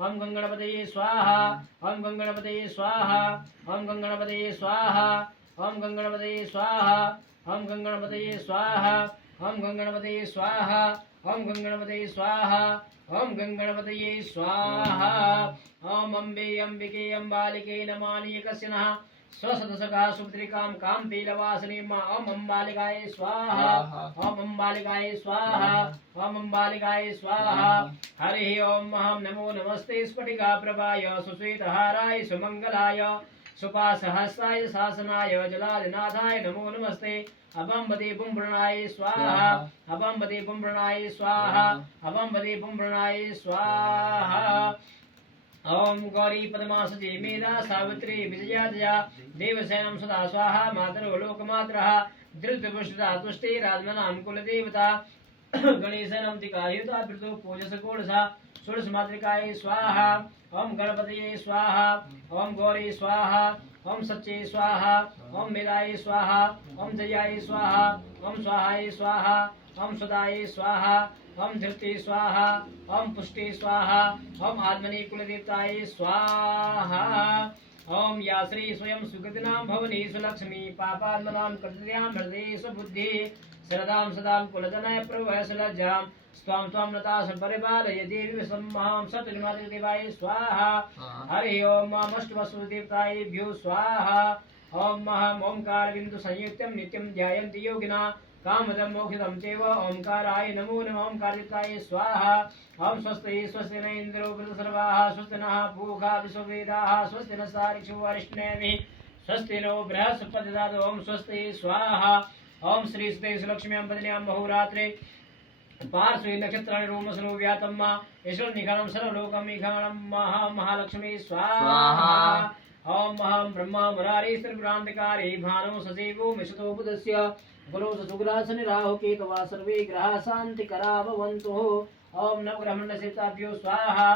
ओम गणपतये स्वाहा। ओम गणपतये स्वाहा। ओम गणपतये स्वाहा। ओम गणपतये स्वाहा। ओम गणपतये स्वाहा। ओम गणपतये स्वाहा। ओम गणपतये स्वाहा। ओम गणपतये स्वाहा। ओम अम्बे अम्बिके अम्बालिके नमामि एकस्यनः स्वसदसखा सुपुत्रिकां कामपीलवासिनी ओम अम्बालिकाय स्वाहा। ओम अम्बालिकाय स्वाहा। ओम अम्बालिकाय स्वाहा। हरि ओम नमो नमस्ते स्फटिका प्रभाय सुश्वेतहाराय सुमंगलाय सुपासहस्राय शासनाय जलाधिनाथाय नमो नमस्ते। अबंबदे बुम्बृणाय स्वाहा। अबंबदे बुम्बृणाय स्वाहा। अबंबदे बुम्बृणाय स्वाहा। ओम गौरी पद्मासजे मेधा सावित्री विजया जया देवसेनं सदा स्वाहा। मातरो लोकमात्रः धृतपुष्टा तुष्टे राजमनां कुलदेवता गणेशनं दिकायुता पितृ पूजस कोडसा षोडश मातृकाय स्वाहा। ओम गणपतये स्वाहा। ओम गौरी स्वाहा। ओम सच्चे स्वाहा। ओम मेधाय स्वाहा। ओम जयाय स्वाहा। ओम स्वाहाय स्वाहा। ओम सुदाय स्वाहा। ओम धृति स्वाहा। ओम पुष्टि स्वाहा। ओम आत्मनि कुलदेवताय स्वाहा। ओम या श्री स्वयं सुकृतिनां भवनेषु लक्ष्मी पापात्मनां कृत्यां हृदयेषु बुद्धि श्रद्धां सदां कुलजनाय प्रभवसु लज्जां स्वां त्वां नतासं परिपालय देवी विसम्मां सत्यमातृदेवाय स्वाहा। हरि ओम अष्टवसुदेवताभ्यो स्वाहा। ओम महम् ओंकार बिंदु संयुक्तं नित्यं ध्यायन्ति योगिना कामदं मोक्षदं चैव ओंकाराय नमो नमः। ओंकारयुक्ताय स्वाहा। ओम स्वस्ति स्वस्ति न इन्द्रो वृद्धसर्वाः स्वस्ति नः पूषा विश्ववेदाः स्वस्ति नः सारिषो वरिष्ठनेमिः स्वस्ति नो बृहस्पति ददातु। ओम स्वस्ति स्वाहा। ओम श्री लक्ष्म्यां पत्न्यां बहुरात्रे पार्श्वे नक्षत्राणि रोमसनो व्यातम्मा ईश्वरनिघानं सर्वलोकमिघानं महालक्ष्मी स्वाहा। ओम महं ब्रह्मा मुरारी त्रिपुरान्तकारी भानो सजीवो मिषतो बुधस्य गुरो सुग्रासनि राहु केतवा सर्वे ग्रहाः शान्तिकरा भवन्तु। ओम नवग्रहमण्डलसेताभ्यो स्वाहा।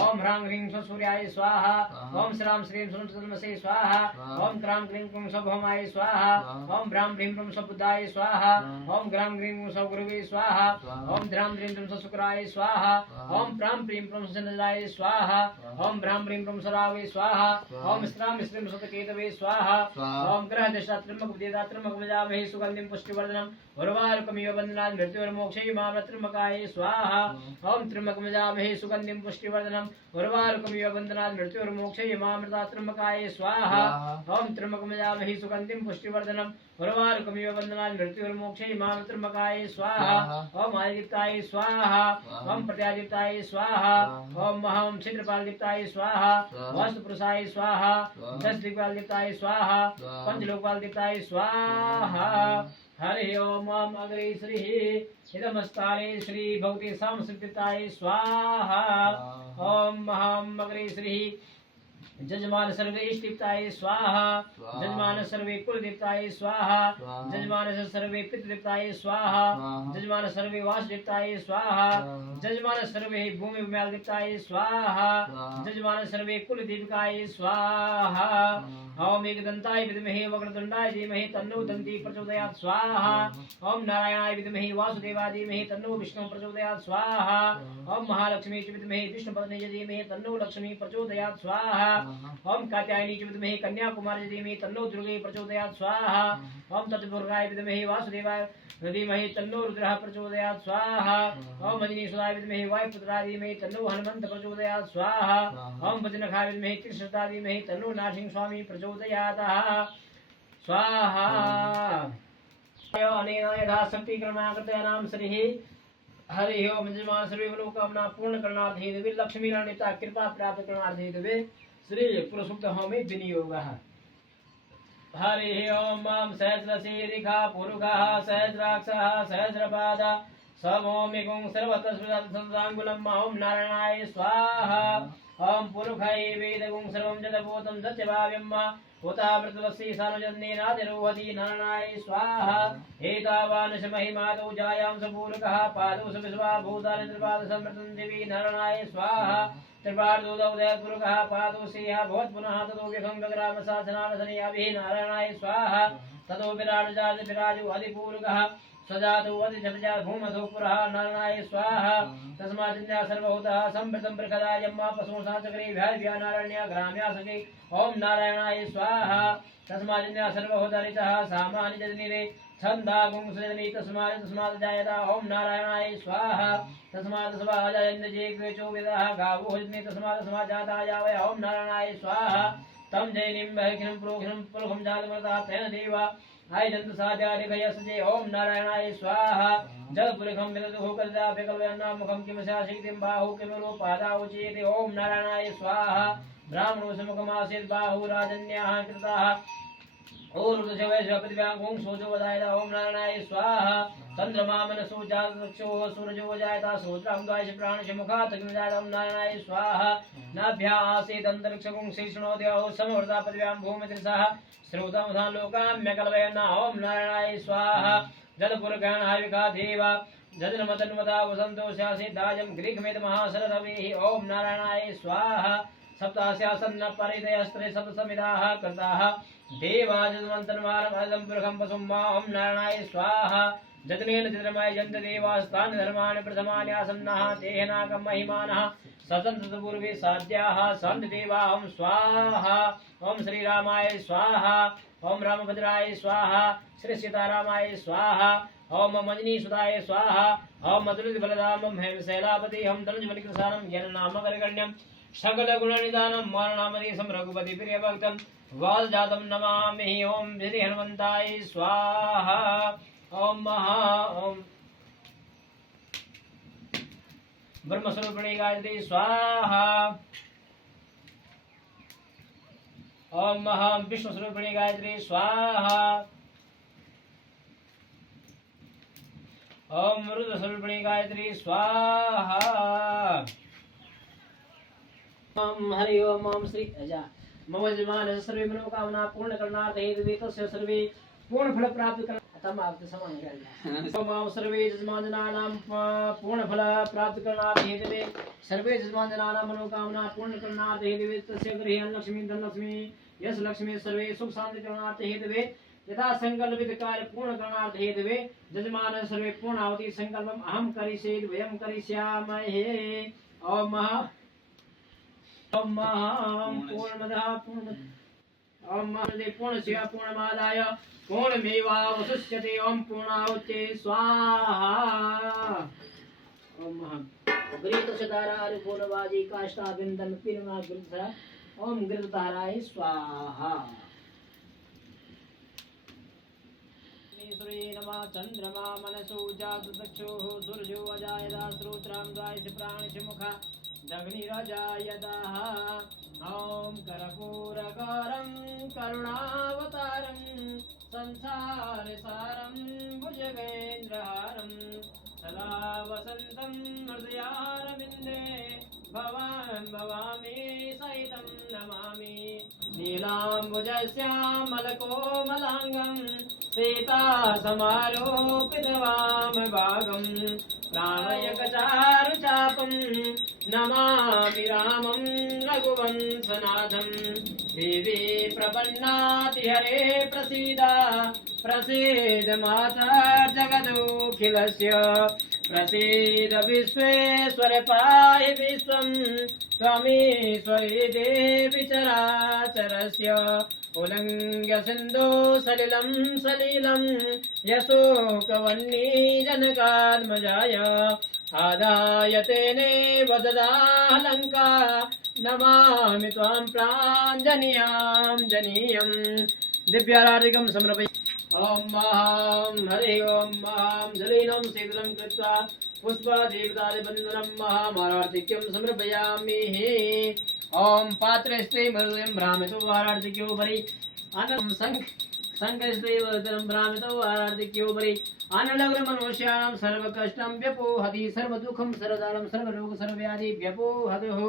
ओम ह्रां ह्रीं सूर्याय स्वाहा। ओम श्रां श्रीं सुनतमसे स्वाहा। ओम क्रां क्लीं क्लूं स्वभौमाय स्वाहा। ओम भ्रां भ्रीं क्लूं स्वबुद्धाय स्वाहा। ओम ग्रां ग्रीं क्लूं स्वगुरुवे स्वाहा। ओम ध्रां ध्रीं क्लूं स्वशुक्राय स्वाहा। ओम प्रां प्रीं क्लूं स्वचन्द्राय स्वाहा। ओम भ्रां प्रीं क्लूं स्वरावे स्वाहा। ओम स्त्रां श्रीं स्वकेतवे स्वाहा। ओम ग्रहदशा त्र्यम्बकं त्र्यम्बकमजामहे सुगन्धिं पुष्टिवर्धनम् उर्वारुकमिव बन्धनात् मृत्योर्मोक्षयिमामृत त्र्यम्बकाय स्वाहा। ओम त्र्यम्बकमजामहे सुगन्धिं पुष्टिवर्धनम् उर्वारुकमिव बन्धनात् मृत्योर्मोक्षयिमामृतात् त्र्यम्बकाय स्वाहा। ओम त्र्यम्बकमजामहे सुगन्धिं पुष्टिवर्धनम् उर्वारुकमिव बन्धनात् मृत्योर्मोक्षयिमामृतात् त्र्यम्बकाय स्वाहा। ओम आदित्याय स्वाहा। ओम प्रत्यादित्याय स्वाहा। ओम महं क्षिद्रपालदित्याय स्वाहा। वास्तुपुरुषाय स्वाहा। दशदिक्पालदित्याय स्वाहा। पंचलोकपालदित्याय स्वाहा। हरि ओम अग्रे श्री इदमस्तारे श्री भगवती संस्कृताय स्वाहा ओम महाम अग्रे श्री जजमान सर्वे इष्टिप्ताय स्वाहा जजमान सर्वे कुलदेवताय स्वाहा जजमान सर्वे पितृदेवताय स्वाहा जजमान सर्वे वासुदेवताय स्वाहा जजमान सर्वे भूमि देवताय स्वाहा जजमान सर्वे कुलदेवकाय स्वाहा ओम एकदंताय विद्महे वक्रतुंडाय धीमहि तन्नो दन्ती प्रचोदयात् स्वाहा ओम नारायणाय विद्महे वासुदेवाय धीमहि तन्नो विष्णु प्रचोदयात् स्वाहा ओम महालक्ष्मी च विद्महे विष्णुपत्नी च धीमहि तन्नो लक्ष्मी प्रचोदयात् स्वाहा ओम कात्यायनी च विद्महे कन्याकुमारी च धीमहि तन्नो दुर्गे प्रचोदयात् स्वाहा ओम तत्पुरुषाय विद्महे वासुदेवाय धीमहि तन्नो रुद्रः प्रचोदयात् स्वाहा ओम अग्निसुताय विद्महे वायुपुत्राय धीमहि तन्नो हनुमन्त प्रचोदयात् स्वाहा ओम वज्रनखाय विद्महे कृष्णताय धीमहि तन्नो नारसिंह स्वामी प्रचोदयात् स्वाहा अनेन यथा शक्ति क्रमागतानां श्रीः हरि ओम जजमान सर्वे मनोकामना पूर्ण करणार्थे देवी लक्ष्मी रणिता कृपा प्राप्त करणार्थे देवी श्री पुरुषोक्त होमे विनियोगः हरि ओम सहस्रशीरिखा पुरुषः सहस्राक्षः सहस्रपाद समोमिगुं सर्वतस्वदाङ्गुलम् ओम नारायणाय स्वाहा ओम पुरुषाय वेदगुं सर्वं जगद्भूतं सत्यभाव्यम् उतावृतवस्सी सानुजन्नेनादिरोहति नारायणाय स्वाहा एतावान् महिमादौ जायां सपूरुकः पादौ सविश्वा भूतानि त्रिपाद समृतं देवी नारायणाय स्वाहा त्रिपादोदयपुरुकः पादौ सिंह भवत् पुनः ततो व्यखं व्यग्राम शासनानसनयाभिः नारायणाय स्वाहा ततो विराजजात विराजो अधिपूरुकः सजातो अधिजपजा भूमधो पुरः नारायणाय स्वाहा तस्मादिन्द्या सर्वभूतः संवृतं बृहदाय यम्मा पशुंसा चक्रे व्यानारण्य ग्राम्या सखे ओम नारायणाय स्वाहा तस्मादिन्द्या सर्वभूतरितः सामानि जनिरे छन्दागुं सजनि तस्मात् जायता ओम नारायणाय स्वाहा तस्मात् स्वाहाजयन्त जे क्वेचो विदः गावो हजनि तस्मात् जाता यावय ओम नारायणाय स्वाहा तम जयनिं बहिखिनं प्रोखिनं पुरुखं जातमृता तेन देवा आयजंत साध्यादिभयसजे ओम नारायणाय स्वाहा जलपुरखं विदधुः कल्दाभ्यकल्पयन्ना मुखं किमशाशीतिं बाहु किमरो पादावचेति ओम नारायणाय स्वाहा ब्राह्मणो समुखमासीत् बाहु राजन्याः कृताः ओरुदशवैश्वपतिव्यां सोजो वदायता ओम नारायणाय स्वाहा चंद्रमा मनसो जातचक्षुः सूरजो जायता श्रोत्रं द्वायश प्राणश मुखात् अग्निजायता ओम नारायणाय स्वाहा नाभ्या आसीत् अन्तरिक्षगुं शीर्षणोदयो समवर्ता पृथिव्यां भूमितिसः श्रोतमधान लोकाम्यकल्पयन्ना ओम नारायणाय स्वाहा जलपुरगणाय विकाधेव जजनमतन्वता वसन्तो स्यासिद्धायं ग्रीकमेत महाशरदवेः ओम नारायणाय स्वाहा सप्तास्यासन्न परिदयस्त्रे सप्तसमिदाः कृताः देवाजन्वन्तन्वारमदं पुरुषं पशुं मा ओम नारायणाय स्वाहा जतनेन चित्रमय जन्त देवास्तानि धर्माणि प्रथमानि आसन्नाः तेहनाकं महिमानः सतन्तपूर्वे साध्याः सन्त देवा ओम स्वाहा ओम श्रीरामाय स्वाहा ओम रामभद्राय स्वाहा श्री सीतारामाय स्वाहा ओम मजनीसुताय स्वाहा ओम मधुरबलदामं हेमशैलापति हम तनुजमलिकृसानं ज्ञाननामकर्गण्यं सकलगुणनिदानं माननामधीशं रघुपति प्रियभक्तं वालजातं नमामि ओम श्री हनुमन्ताय स्वाहा ओम महा ओम ब्रह्मस्वरूपिणी गायत्री स्वाहा ओम महा विष्णुस्वरूपिणी गायत्री स्वाहा ओम रुद्रस्वरूपिणी गायत्री स्वाहा ओम हरि ओम ओम श्री अजा मम यजमान सर्वे मनोकामना पूर्ण करणार्थे हेतु तस्य सर्वे पूर्ण फल प्राप्त कर तमाम समान कर ओम सर्वे यजमानानां पूर्ण फल प्राप्त करणार्थे हेतु सर्वे यजमानानां मनोकामना पूर्ण करणार्थे हेतु तस्य गृहे लक्ष्मी धनलक्ष्मी यश लक्ष्मी सर्वे सुख शांति करणार्थे हेतु यथा संकल्पित कार्य पूर्ण करणार्थे हेतु यजमान सर्वे पूर्णावति संकल्पम अहम करिष्ये वयं करिष्यामहे ओम ओम पूर्णमदः पूर्ण ओम पूर्णस्य पूर्णमादाय पूर्णमेवावशिष्यते ओम पूर्णाहुते स्वाहा ओम गृहीतशताराय पूर्णवाजी काष्ठाबिन्दं पिनमा गृहीतः ओम गृहीतताराय स्वाहा श्री नमः चंद्रमा मनसो जातचक्षुः सूर्यो अजायता श्रोत्रं द्वायश प्राणश मुखा दग्निरजायतः ओम कर्पूरकारं करुणावतारं संसारसारं भुजगेन्द्रहारं सदा वसन्तं हृदयारविन्दे भवामि सहितं नमामि नीलाम्बुजश्यामलकोमलाङ्गं सीतासमारोपितवामभागं प्राणयकचारुचापं नमामि रामं रघुवंशनाथं देवी प्रपन्नातिहरे प्रसीद माता जगदोऽखिलस्य प्रसीद विश्वेश्वर पाहि विश्वं त्वमीश्वरी देवी चराचरस्य उल्लङ्घ्य सिन्धो सलिलं यशोकवह्नि जनकात्मजाय आदाय तेनेव ददालङ्का नमामि त्वां प्राञ्जनीयां जनीयम् दिव्याराधिकं समर्पयामि। ॐ महां हरि ओं महां जलीनं शीतलं कृत्वा पुष्पादीपदादिवन्दनं महामारार्तिक्यं समर्पयामि। ॐ पात्रे स्त्री मृदुं भ्रामितो वारार्तिक्योपरि अनं शङ्खस्त्रीवदनं भ्रामितो वारार्तिक्योपरि अनलग्नमनुष्याणां सर्वकष्टं व्यपोहति सर्वदुःखं सर्वदानं सर्वरोग सर्वव्याधि व्यपोहतुः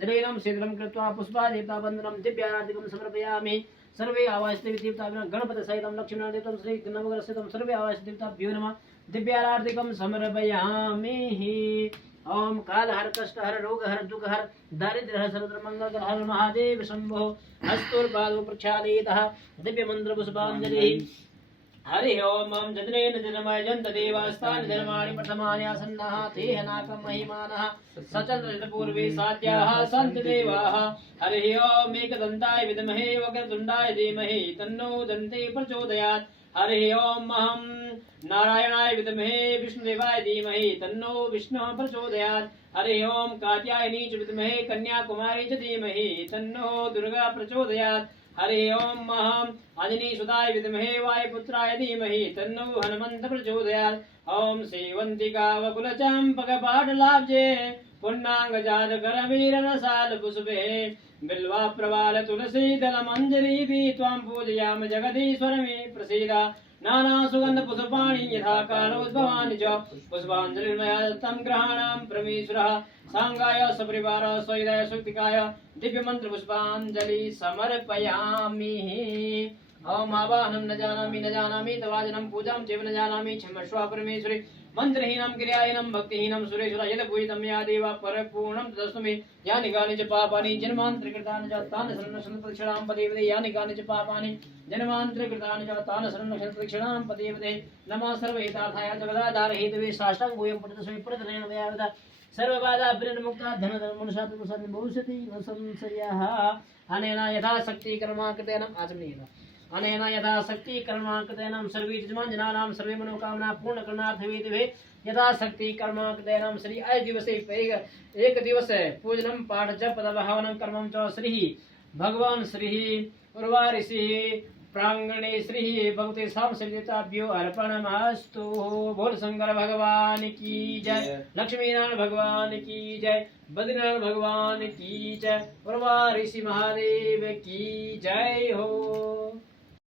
जलीनं शीतलं कृत्वा पुष्पादीपदावन्दनं दिव्याराधिकं समर्पयामि। सर्वे आवासदेवताभ्यो गणपति सहितं लक्ष्मीनारायणं श्री नवग्रहस्थितं सर्वे आवासदेवताभ्यो नमः दिव्याराधिकं समर्पयामि। ओम कालहर कष्टहर रोगहर दुःखहर दारिद्र्यहर सर्वमङ्गलहर महादेव शम्भो हस्तोर्पादो प्रक्षालयितः दिव्यमन्त्रपुष्पाञ्जलिः। हरि ओम जनेन जनमय जन्त देवास्तानि धर्माणि प्रथमानि आसन्नाः तेह नाकं महिमानः सचन्द्रपूर्वे साध्याः सन्ति देवाः। हरि ओम एकदन्ताय विद्महे वक्रतुण्डाय धीमहि तन्नो दन्ते प्रचोदयात्। हरि ओम अहं नारायणाय विद्महे विष्णुदेवाय धीमहि तन्नो विष्णुः प्रचोदयात्। हरि ओम कात्यायनी च विद्महे कन्याकुमारी च धीमहि तन्नो दुर्गा प्रचोदयात्। हरि ओम अहं अंजनीसुताय विद्महे वायुपुत्राय धीमहि तन्नो हनुमन्त प्रचोदयात्। ओम सेवन्तिकावकुलचम्पकपाटलाब्जे पुण्णाङ्गजातकरवीररसालपुष्पे बिल्वाप्रवाल तुलसीदलमञ्जरीभिः त्वां पूजयामि जगदीश्वर मे प्रसीद। नाना सुगंध पुष्पाणि यथा कालोद्भवानि च पुष्पाञ्जलिर्मया दत्तं ग्रहाणां परमेश्वरः सांगाय सपरिवार स्वैराय सुक्तिकाय दिव्य मंत्र पुष्पाञ्जलि समर्पयामि। ओम आवाहनं न जानामि तवाजनं पूजां चैव न जानामि क्षमस्व परमेश्वरि मंत्रहीनं क्रियाहीनं भक्तिहीनं सुरेश्वर यद पूजितं या देवा परपूर्णं तदस्तु मे। यानि कानि च पापानि जन्मान्तरकृतानि च तानि शरणशरणप्रदक्षिणां पदे पदे यानि कानि च पापानि जन्मान्तरकृतानि च तानि शरणशरणप्रदक्षिणां पदे पदे। नमः सर्वहितार्थाय जगदाधार हेतवे साष्टांग वयं पठितस्मै प्रतरेण वयावद सर्वबाधा परिणमुक्ता धनधर्मनुशातनुसारं भविष्यति न संशयः। अनेन यथाशक्ति कर्माकृतेन आचमनीयः अनेन यथाशक्ति कर्माकृतेन सर्वे जन्माञ्जनानां सर्वे मनोकामना पूर्णकरणार्थवेदिवे यथाशक्ति कर्माकृतेन श्री आय दिवसे एक दिवस पूजनं पाठ जप तपहवनं कर्मं च श्री भगवान श्री उर्वारिषि प्रांगणे श्री भगवते सांसदेवताभ्यो अर्पणमस्तु। बोल शंकर भगवान की जय, लक्ष्मीनारायण भगवान की जय, बद्रीनारायण भगवान की जय, उर्वारिषि महादेव की जय हो।